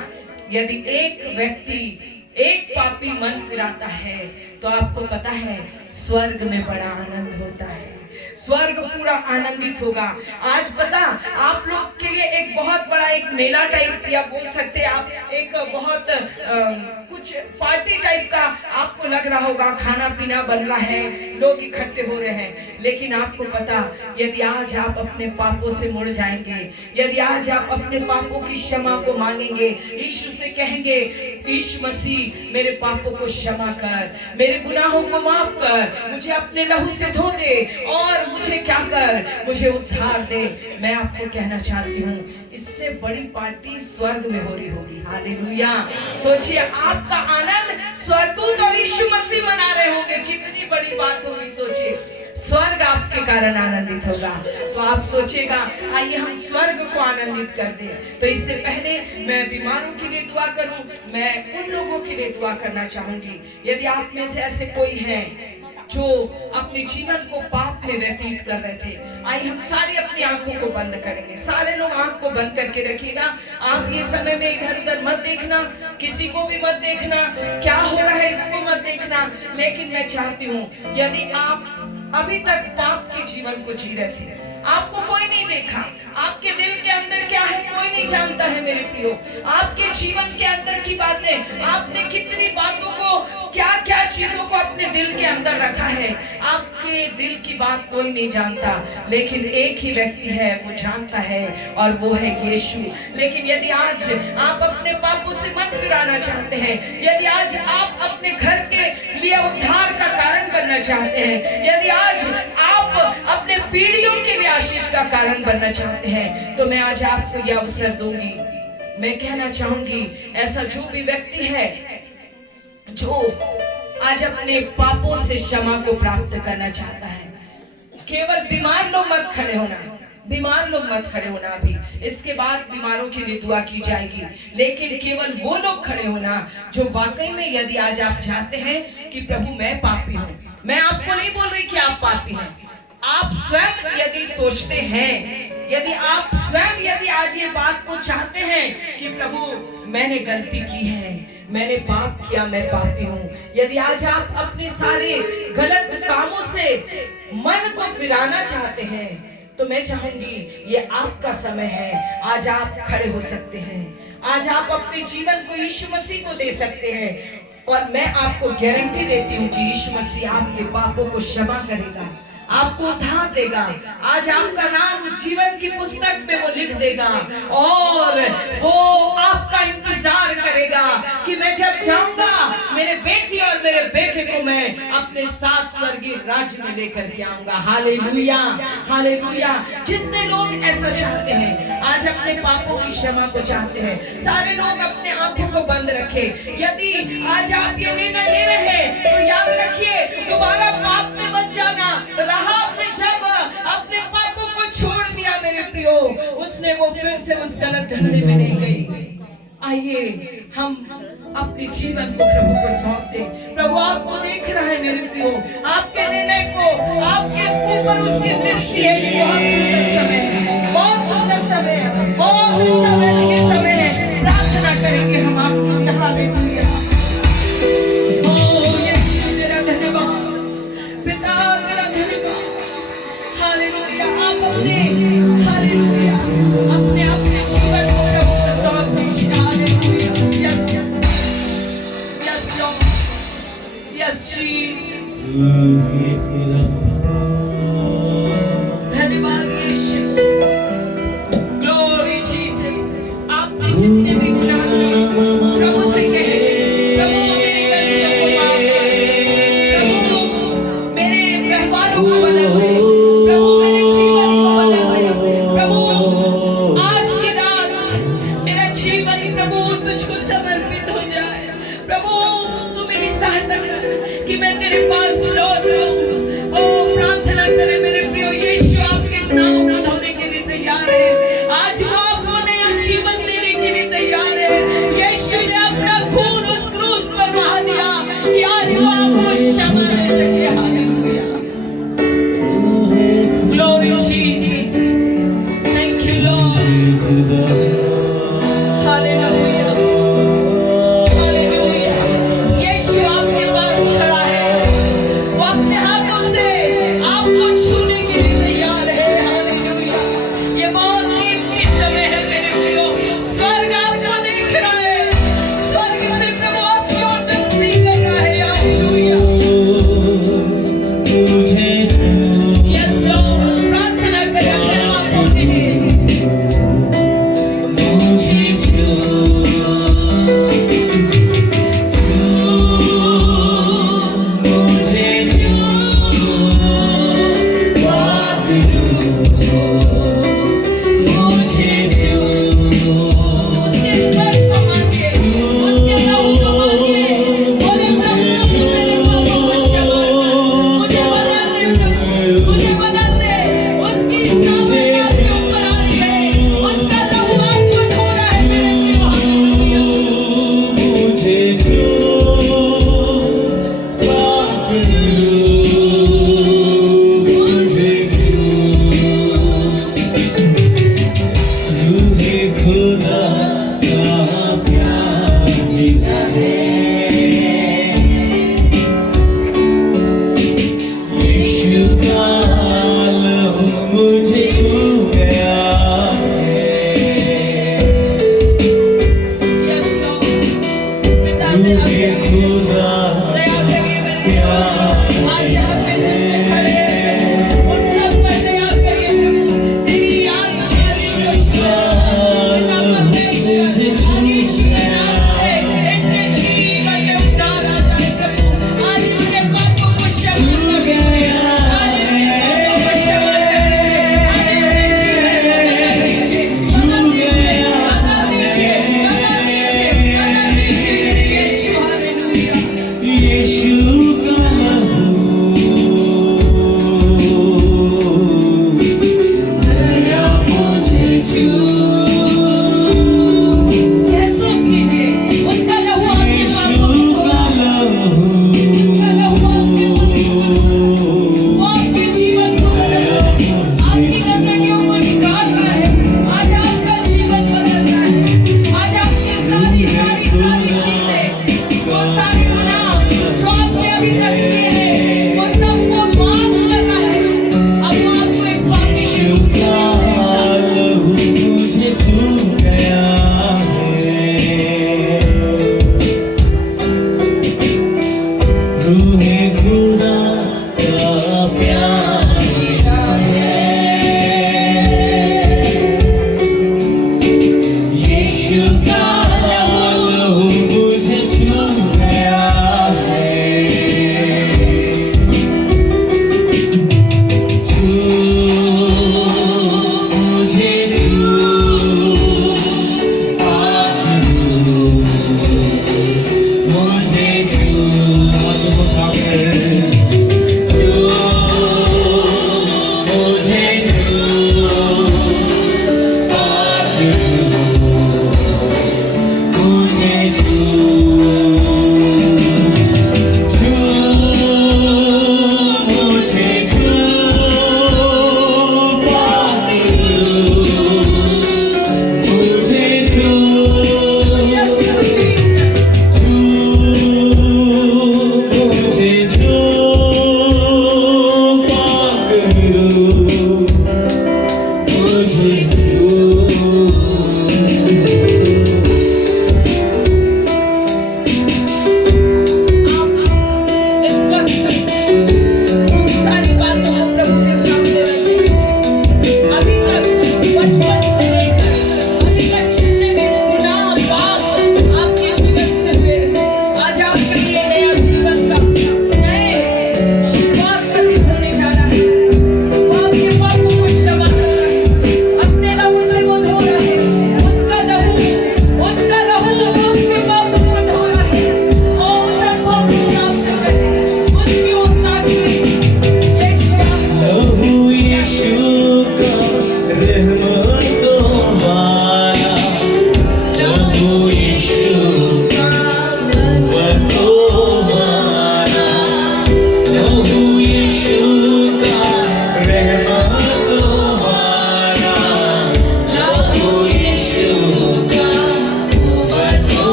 यदि एक व्यक्ति, एक पापी मन फिराता है, तो आपको पता है स्वर्ग में बड़ा आनंद होता है, स्वर्ग पूरा आनंदित होगा। आज पता, आप लोग के लिए एक बहुत बड़ा एक मेला टाइप, या बोल सकते हैं आप, एक बहुत कुछ पार्टी टाइप का आपको लग रहा होगा, खाना पीना बन रहा है, लोग इकट्ठे हो रहे हैं। लेकिन आपको पता, यदि आज आप अपने पापों से मुड़ जाएंगे, यदि आज आप अपने पापों की क्षमा को मांगेंगे, यीशु से कहेंगे, यीशु मसीह मेरे पापों को क्षमा कर, मेरे गुनाहों को माफ कर, मुझे अपने लहू से धो दे और मुझे क्या कर, मुझे उद्धार दे। मैं आपको कहना चाहती हूँ, इससे बड़ी पार्टी स्वर्ग में हो रही होगी। हालेलुया। सोचिए, आपका आनंद स्वर्गदूत और यीशु मसीह मना रहे होंगे, कितनी बड़ी बात होगी। सोचिए, स्वर्ग आपके कारण आनंदित होगा। तो आप सोचिएगा, आइए हम स्वर्ग को आनंदित कर दें। तो इससे पहले मैं बीमारों के लिए दुआ करूं, मैं उन लोगों के लिए दुआ करना चाहूंगी। यदि आप में से ऐसे कोई हैं जो अपने जीवन को पाप में व्यतीत कर रहे थे, आइए हम सारे अपनी आंखों को बंद करेंगे। सारे लोग आंख को बंद करके रखिएगा। आप ये समय में इधर उधर मत देखना, किसी को भी मत देखना, क्या हो रहा है इसको मत देखना। लेकिन मैं चाहती हूँ, यदि आप अभी तक पाप के जीवन को जी रहे थे, आपको कोई नहीं देखा, आपके दिल के अंदर क्या है कोई नहीं जानता है मेरे प्रियो, आपके जीवन के अंदर की बातें, आपने कितनी बातों को, क्या क्या चीजों को अपने दिल के अंदर रखा है, आपके आपके दिल की बात कोई नहीं जानता, लेकिन एक ही व्यक्ति है वो जानता है, और वो है यीशु। लेकिन यदि आज आप अपने पापों से मन फिराना चाहते हैं, यदि आज आप अपने घर के लिए उद्धार का कारण बनना चाहते हैं, यदि आज आप अपने पीढ़ियों के लिए आशीष का कारण बनना चाहते हैं, तो मैं आज आपको यह अवसर दूंगी। मैं कहना चाहूंगी, ऐसा जो भी व्यक्ति है जो आज अपने पापों से क्षमा को प्राप्त करना चाहता है, केवल बीमार लोग मत खड़े होना, बीमार लोग मत खड़े होना। अभी इसके बाद बीमारों के लिए दुआ की जाएगी, लेकिन केवल वो लोग खड़े होना जो वाकई में, यदि आज आप चाहते हैं कि प्रभु मैं पापी हूँ। मैं आपको नहीं बोल रही कि आप पापी हैं, आप स्वयं यदि सोचते हैं, यदि आप स्वयं यदि आज ये बात को चाहते हैं कि प्रभु मैंने गलती की है, मैंने पाप किया, मैं पापी हूँ, यदि आज आप अपने सारे गलत कामों से मन को फिराना चाहते हैं, तो मैं चाहूंगी ये आपका समय है। आज आप खड़े हो सकते हैं, आज आप अपने जीवन को यीशु मसीह को दे सकते हैं, और मैं आपको गारंटी देती हूँ कि यीशु मसीह आपके पापों को क्षमा करेगा, आपको उद्धार देगा। आज आपका नाम उस जीवन की पुस्तक में वो लिख देगा, और वो आपका इंतजार करेगा कि मैं जब जाऊंगा मेरे बेटी और मेरे बेटे को मैं अपने साथ स्वर्गीय राज्य में लेकर के आऊंगा। Hallelujah, hallelujah. जितने लोग ऐसा चाहते हैं, आज अपने पापों की क्षमा को चाहते हैं, सारे लोग अपने आंखों को बंद रखे। यदि आज आप ये निर्णय ले रहे हैं, तो याद रखिए, दोबारा पाप में मत जाना। राहाब ने जब अपने पापों को छोड़ दिया मेरे प्रियो, उसने वो फिर से उस गलत धंधे में नहीं गई। आइए हम अपने जीवन को प्रभु को सौंप दें। प्रभु आपको देख रहा है मेरे प्रियो, आपके निर्णय को, आपके ऊपर उसकी दृष्टि है। ये बहुत सुंदर समय है, बहुत सुंदर समय है, बहुत अच्छा ये समय है। प्रार्थना करेंगे हम आपके लिए। हालेलुया। ओ यीशु तेरा धन्यवाद, पिता तेरा धन्यवाद। हालेलुया। आप अपने हालेलुया अपने जीवन को प्रभु को सौंप दीजिए। Hallelujah. Yes yes Lord, yes Jesus. धन्यवाद यीशु, ग्लोरी जीसस। आपने जितने भी गुनाह किए, प्रभु से कहे, प्रभु मेरी गलतियों को माफ कर, प्रभु मेरे व्यवहारों को बदल दे, प्रभु मेरे जीवन को बदल दे। प्रभु आज की रात मेरा जीवन प्रभु तुझको समर्पित हो जाए। प्रभु तू मेरी सहायता कर कि मैं तेरे पास लौट आऊं। ओ प्रार्थना करे मेरे प्रियो, यीशु आपके गुनाहों को धोने के लिए तैयार है। आज वो आपको नया जीवन देने के लिए तैयार है। यीशु ने अपना खून उस क्रूस पर बहा दिया कि आज वो आपको क्षमा दे सके। Hallelujah, glory Jesus, thank you Lord. Hallelujah, hallelujah. Yeshu आपके पास खड़ा है, वो अपने हाथों से आपको छूने के लिए तैयार है। हालेलुया। ये बहुत कीमती समय है मेरे प्रियो, स्वर्ग आपको देख रहा है, स्वर्ग से प्रभु आपकी ओर दृष्टि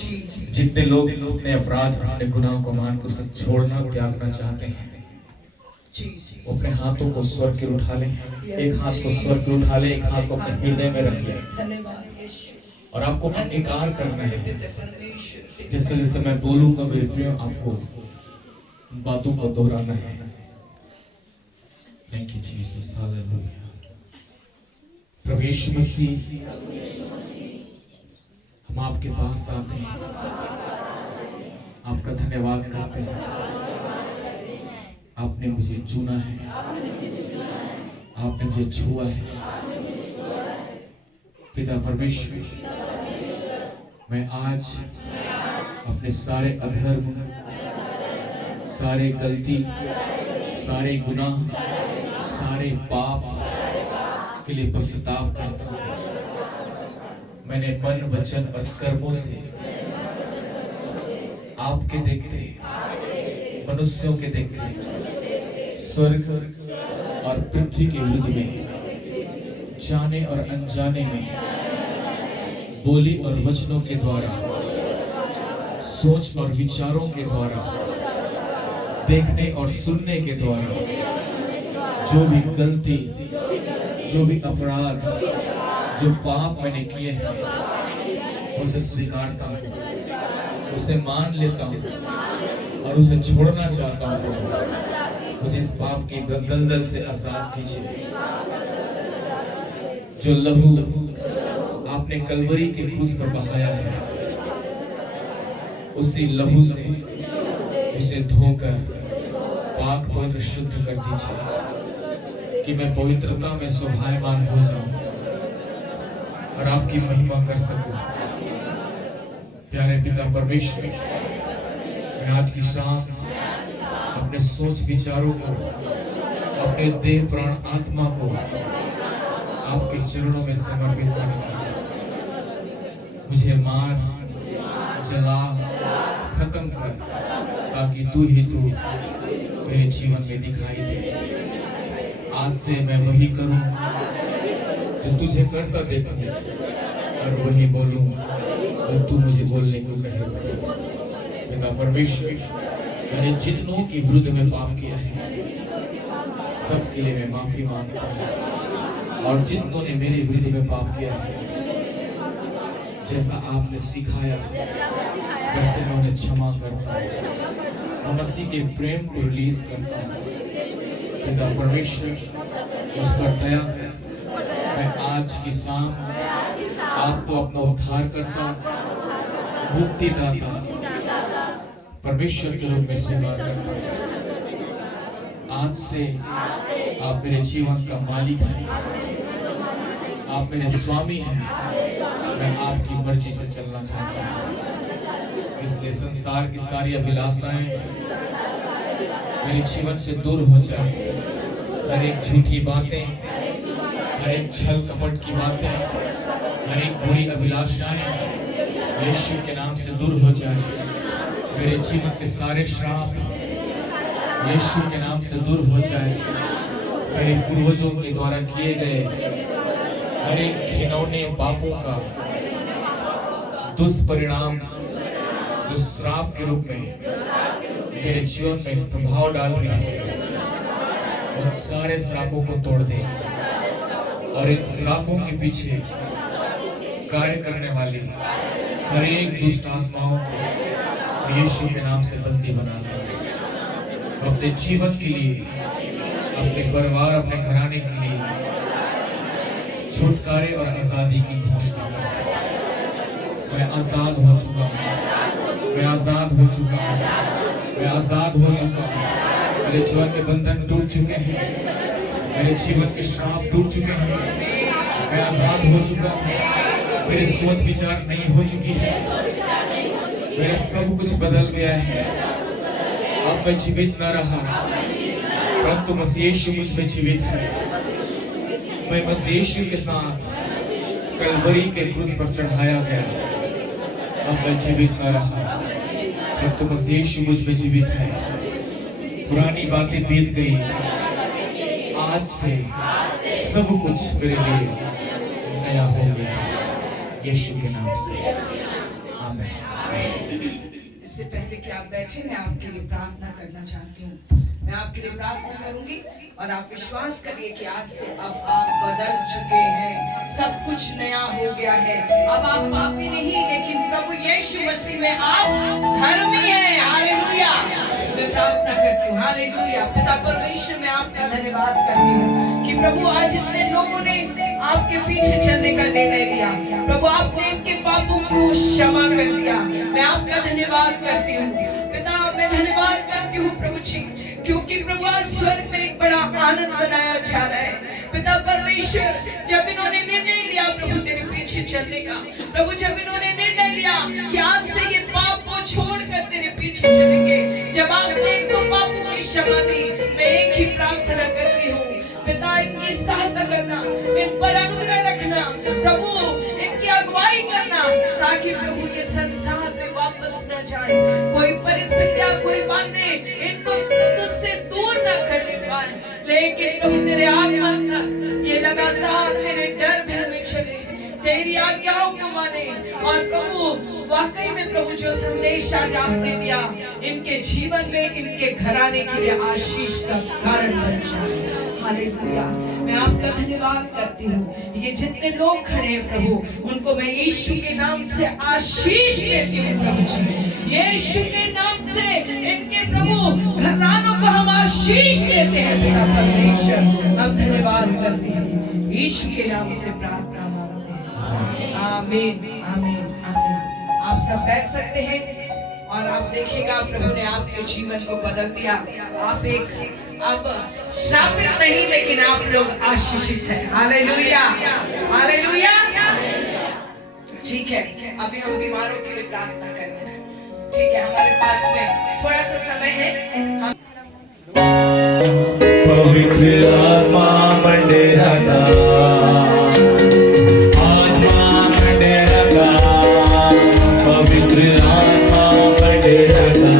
Jesus. जितने लोग अपने अपराध अपने गुनाह को मानकर उसे छोड़ना त्यागना चाहते हैं, Jesus. वो अपने हाथों को स्वर की उठा लें। Yes, एक हाथ को स्वर की उठा लें, एक हाथ को अपने हृदय में रख लें धन्यवाद यीशु। और आपको अंगीकार करना है। परमेश्वर जैसे जैसे मैं बोलूंगा मेरे प्रिय, आपको बातों को दोहराना है। Thank you Jesus, hallelujah. प्रभु यीशु मसीह, हम आपके पास आते हैं, आपका धन्यवाद करते हैं। आपने मुझे चुना है, आपने मुझे छुआ है। पिता परमेश्वर, मैं आज अपने सारे अधर्म, सारे गलती, सारे गुनाह, सारे पाप के लिए पश्चाताप करता हूँ। मैंने मन, वचन और कर्मों से आपके देखते, मनुष्यों के देखते, स्वर्ग और पृथ्वी के विरुद्ध में, जाने और अनजाने में, बोली और वचनों के द्वारा, सोच और विचारों के द्वारा, देखने और सुनने के द्वारा, जो भी गलती, जो भी अपराध, जो पाप मैंने किए हैं, उसे स्वीकारता हूँ, उसे मान लेता हूँ और उसे छोड़ना चाहता हूँ। मुझे इस पाप के दलदल से आजाद कीजिए। जो लहू आपने कलवरी के क्रूस पर बहाया है, उसी लहू से उसे धोकर पाक पवित्र शुद्ध कर दीजिए कि मैं पवित्रता में शोभायमान हो जाऊं और आपकी महिमा कर सकूं। प्यारे पिता परमेश्वर, मैं आज की शाम अपने सोच विचारों को, अपने देह प्राण आत्मा को आपके चरणों में समर्पित करूंगा। मुझे मार, जला, खत्म कर, ताकि तू ही तू मेरे जीवन में दिखाई दे। आज से मैं वही करूं जो तुझे करता देखूं और वही बोलूं जो तू मुझे बोलने को कहे। पिता परमेश्वर, मैंने जितनों के विरुद्ध में पाप किया है, सब के लिए मैं माफी मांगता हूं। और जितनों ने मेरे विरुद्ध में पाप किया है, जैसा आपने सिखाया वैसे मैं उन्हें क्षमा करता हूं। मैं मसीह के प्रेम को रिलीज करता हूं। पिता परमेश्वर, उस पर दया कर। मैं आज की शाम आपको अपना उद्धार करता, मुक्तिदाता परमेश्वर के रूप में स्वीकार करता हूं। आज से आप मेरे जीवन का मालिक हैं, आप मेरे स्वामी हैं। मैं आपकी मर्जी से चलना चाहता हूं, इसलिए संसार की सारी अभिलाषाएं मेरे जीवन से दूर हो जाए। हर एक झूठी बातें, हर एक छल कपट की बातें, हर एक बुरी अभिलाषाएं यीशु के नाम से दूर हो जाए। मेरे जीवन के सारे श्राप यीशु के नाम से दूर हो जाए। मेरे पूर्वजों के द्वारा किए गए हर एक घिनौने पापों का दुष्परिणाम जो श्राप के रूप में मेरे जीवन में प्रभाव डाल रही है, उन सारे श्रापों को तोड़ दे और इन श्रापों के पीछे कार्य करने वाली हर एक दुष्ट आत्माओं को यीशु के नाम से बंदी बना दे। अपने जीवन के लिए, अपने परिवार, अपने घराने के लिए छुटकारे और आजादी की घोषणा करता हूं। मैं आजाद हो चुका हूँ, मैं आजाद हो चुका हूँ, मैं आजाद हो चुका हूँ। मेरे जीवन के बंधन टूट चुके हैं, मेरे जीवन के श्राप टूट चुके हैं। मैं आजाद हो चुका हूँ। मेरी सोच विचार नई हो चुकी है, मेरा सब कुछ बदल गया है। अब मैं जीवित न रहा, परंतु मसीह यीशु मुझ में जीवित है। मैं मसीह यीशु के साथ कलवरी के क्रूस पर चढ़ाया गया। अब मैं जीवित न रहा, परंतु मसीह यीशु मुझ में जीवित है। पुरानी बातें बीत गई, आज से सब कुछ मेरे लिए नया हो गया। यीशु के नाम से आमीन। इससे पहले कि आप बैठे, मैं आपके लिए प्रार्थना करना चाहती हूँ। मैं आपके लिए प्रार्थना करूंगी और आप विश्वास करिए कि आज से अब आप बदल चुके हैं, सब कुछ नया हो गया है। अब आप पापी नहीं, लेकिन प्रभु यीशु मसीह में आप धर्मी हैं। हालेलुया। मैं प्रार्थना करती हूँ। हालेलुया। पिता परमेश्वर, मैं आपका धन्यवाद करती हूँ कि प्रभु आज इतने लोगों ने आपके पीछे चलने का निर्णय लिया। प्रभु आपने इनके पापों को क्षमा कर दिया। मैं आपका धन्यवाद करती हूँ पिता। मैं धन्यवाद करती हूँ प्रभु जी, क्योंकि प्रभु आज स्वर्ग में एक बड़ा आनंद बनाया जा रहा है। पिता परमेश्वर, जब इन्होंने निर्णय लिया प्रभु तेरे पीछे चलने का, प्रभु जब इन्होंने निर्णय लिया कि आज से ये पाप को छोड़कर तेरे पीछे चलेंगे, जब आपने इनको पापों की क्षमा दी, मैं एक ही प्रार्थना करती हूँ पिता, इनकी सहायता करना, इन पर अनुग्रह रखना प्रभु, इनकी अगुवाई करना, ताकि प्रभु ये संसार में वापस न जाए। कोई परिस्थितियां, कोई बातें इनको तुझसे दूर न करने पाए, लेकिन प्रभु तेरे आगमन तक ये लगातार तेरे डर भय में चले, तेरी आज्ञाओं को माने। और प्रभु वाकई में प्रभु जो संदेश आज आपने दिया, इनके जीवन में, इनके घराने के लिए आशीष का कारण बन जाए। हालेलुया। मैं आपका धन्यवाद करती हूँ। ये जितने लोग खड़े हैं प्रभु, उनको मैं यीशु के नाम से आशीष देती हूँ प्रभु जी। यीशु के नाम से इनके प्रभु घरानों को हम आशीष देते हैं पिता परमेश्वर। हम धन्यवाद करते हैं, यीशु के नाम से प्रार्थना मांगते हैं। आमीन, आमीन, आमीन। आप सब बैठ सकते हैं और आप देखिएगा प्रभु ने आपके जीवन को बदल दिया। आप एक अब श्रापित नहीं, लेकिन आप लोग आशीषित हैं। Hallelujah, hallelujah. ठीक है, अभी हम बीमारों के लिए प्रार्थना करेंगे। ठीक है, हमारे पास में थोड़ा सा समय है। पवित्र आत्मा मंडेरा का, आत्मा मंडेरा का, पवित्र आत्मा मंडेरा का,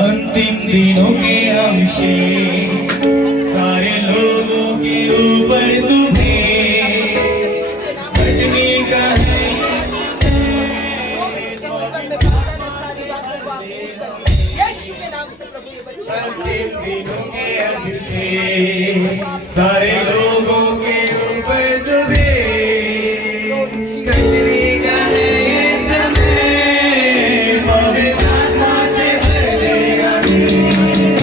अंतिम दिनों के अभिषेक सारे लोगों के ऊपर तुम्हें बचने का है। अंतिम दिनों के अभिषेक सारे लोगों के ऊपर तुम्हें बचने का है ये समय पवित्र आत्मा से भर देगा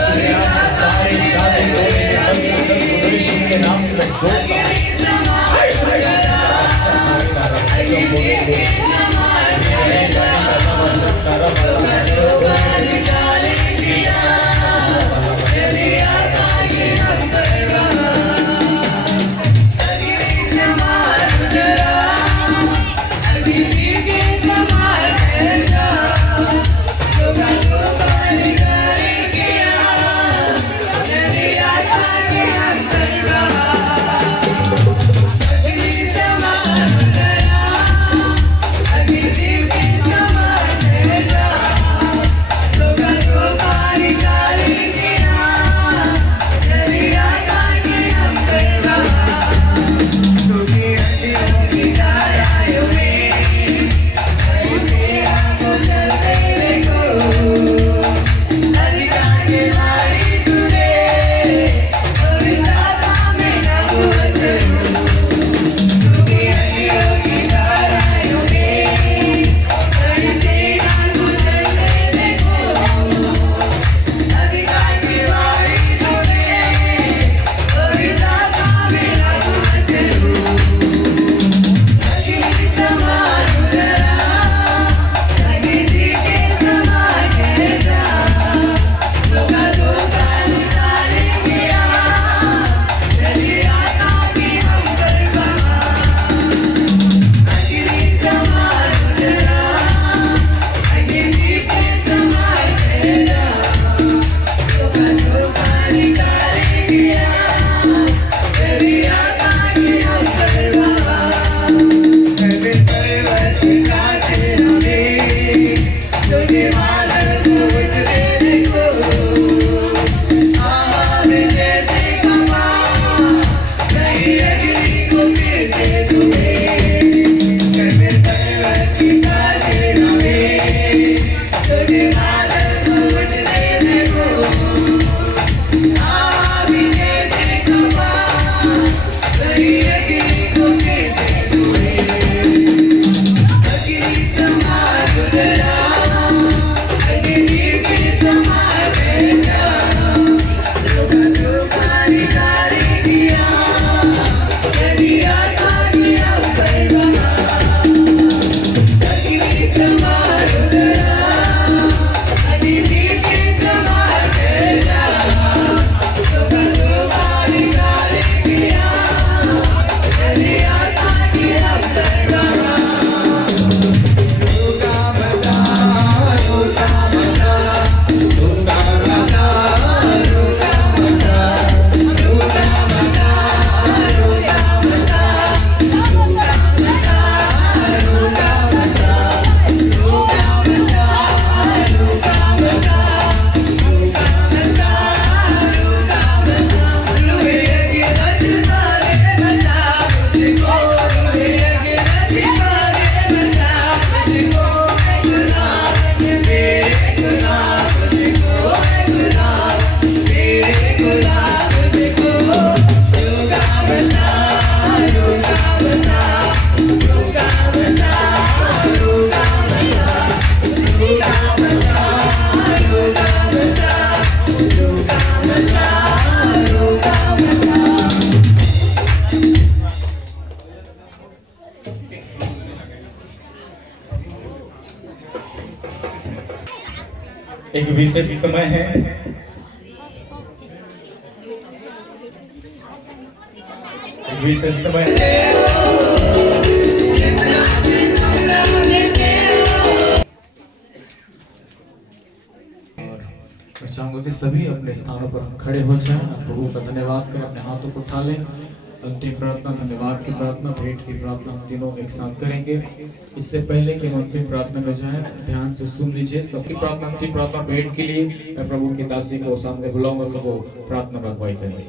सारे जाति यीशु के नाम से एक विशेष समय है। एक विशेष समय मैं चाहूंगा कि सभी अपने स्थानों पर हम खड़े हो जाएं, प्रभु का धन्यवाद करें, अपने हाथों को उठा लें। अंतिम प्रार्थना, धन्यवाद की प्रार्थना, भेंट की प्रार्थना हम तीनों एक साथ करेंगे। इससे पहले कि हम अंतिम प्रार्थना में जाएं, ध्यान से सुन लीजिए। सबकी प्रार्थना, अंतिम प्रार्थना भेंट के लिए मैं प्रभु की दासी को सामने बुलाऊंगा, प्रभु प्रार्थना में अगुवाई करेंगे।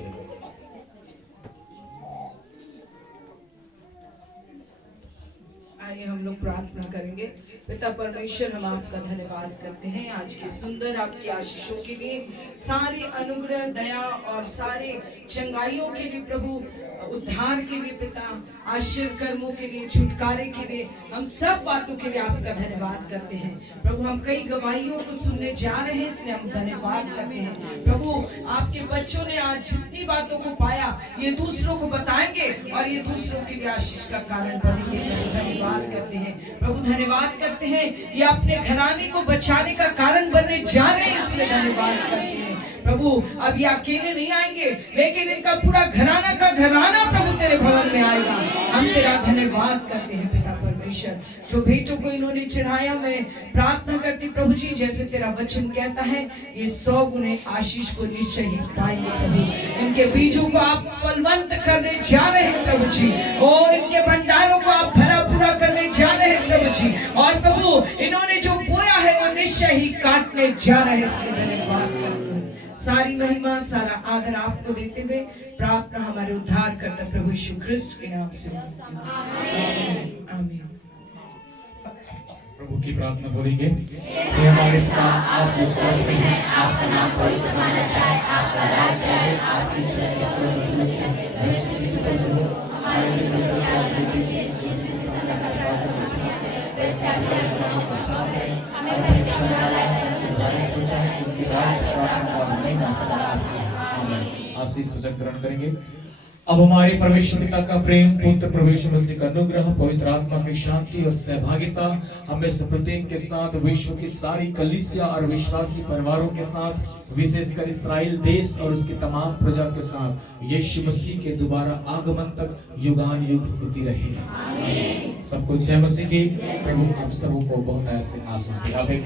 आइए आइए हम लोग प्रार्थना करेंगे। पिता परमेश्वर, हम आपका धन्यवाद करते हैं आज की सुंदर आपकी आशीषों के लिए, सारी अनुग्रह, दया और सारे चंगाइयों के लिए प्रभु, उद्धार के लिए पिता, आश्चर्य कर्मों के लिए, छुटकारे के लिए, हम सब बातों के लिए आपका धन्यवाद करते हैं प्रभु। हम कई गवाहियों को सुनने जा रहे हैं, इसलिए हम धन्यवाद करते हैं प्रभु। आपके बच्चों ने आज जितनी बातों को पाया, ये दूसरों को बताएंगे और ये दूसरों के लिए आशीष का कारण बनेंगे प्रभु। धन्यवाद करते हैं प्रभु, धन्यवाद करते हैं ये अपने घराने को बचाने का कारण बनने जा रहे हैं, इसलिए धन्यवाद करते हैं प्रभु। अब ये अकेले नहीं आएंगे, लेकिन इनका पूरा घराना का घराना प्रभु तेरे भवन में आएगा। हम तेरा धन्यवाद करते हैं पिता परमेश्वर। जो बेटों को इन्होंने चढ़ाया, मैं प्रार्थना करती प्रभु जी, जैसे तेरा वचन कहता है, ये 100 गुने आशीष को निश्चय ही पाएंगे प्रभु। इनके बीजों को आप फलवंत करने जा रहे हैं प्रभु जी, और इनके भंडारों को आप भरा पूरा करने जा रहे हैं प्रभु जी। और प्रभु, इन्होंने जो बोया है वो निश्चय ही काटने जा रहे हैं, इसलिए धन्यवाद करते हैं। सारी महिमा, सारा आदर आपको देते हुए प्रार्थना हमारे उद्धार करता प्रभु यीशु ख्रिस्ट के नाम से मांगते हैं, आमीन। प्रभु की प्रार्थना बोलेंगे। हे हमारे पिता, आप जो स्वर्ग में हैं, आपका नाम पवित्र माना जाए, आपका राज्य आए, आपकी इच्छा ईश्वर में होती है, वैसे ही पवित्र हो। हमारे लिए पवित्र आज भी दीजिए, जिस दिन समय का प्रार्थना करते हैं, वैसे आप हमारे गुनाहों को क्षमा करें, हमें परीक्षा में न लाएं, परंतु बुराई से बचाएं, क्योंकि राज्य, प्रार्थना और महिमा सदा आपकी है। आमीन। आशीष वचन ग्रहण करेंगे। अब हमारे परमेश्वर पिता का प्रेम, पुत्र प्रभु मसीह का अनुग्रह, पवित्र आत्मा की शांति और सहभागिता हमें से प्रत्येक के साथ, विश्व की सारी कलीसिया और विश्वासी परिवारों के साथ, विशेषकर इस्राएल देश और उसकी तमाम प्रजा के साथ, यीशु मसीह के दोबारा आगमन तक युगान युग होती रहे। सबको जय मसीह की। प्रभु आप सबको बहुत ऐसे आशीष दे।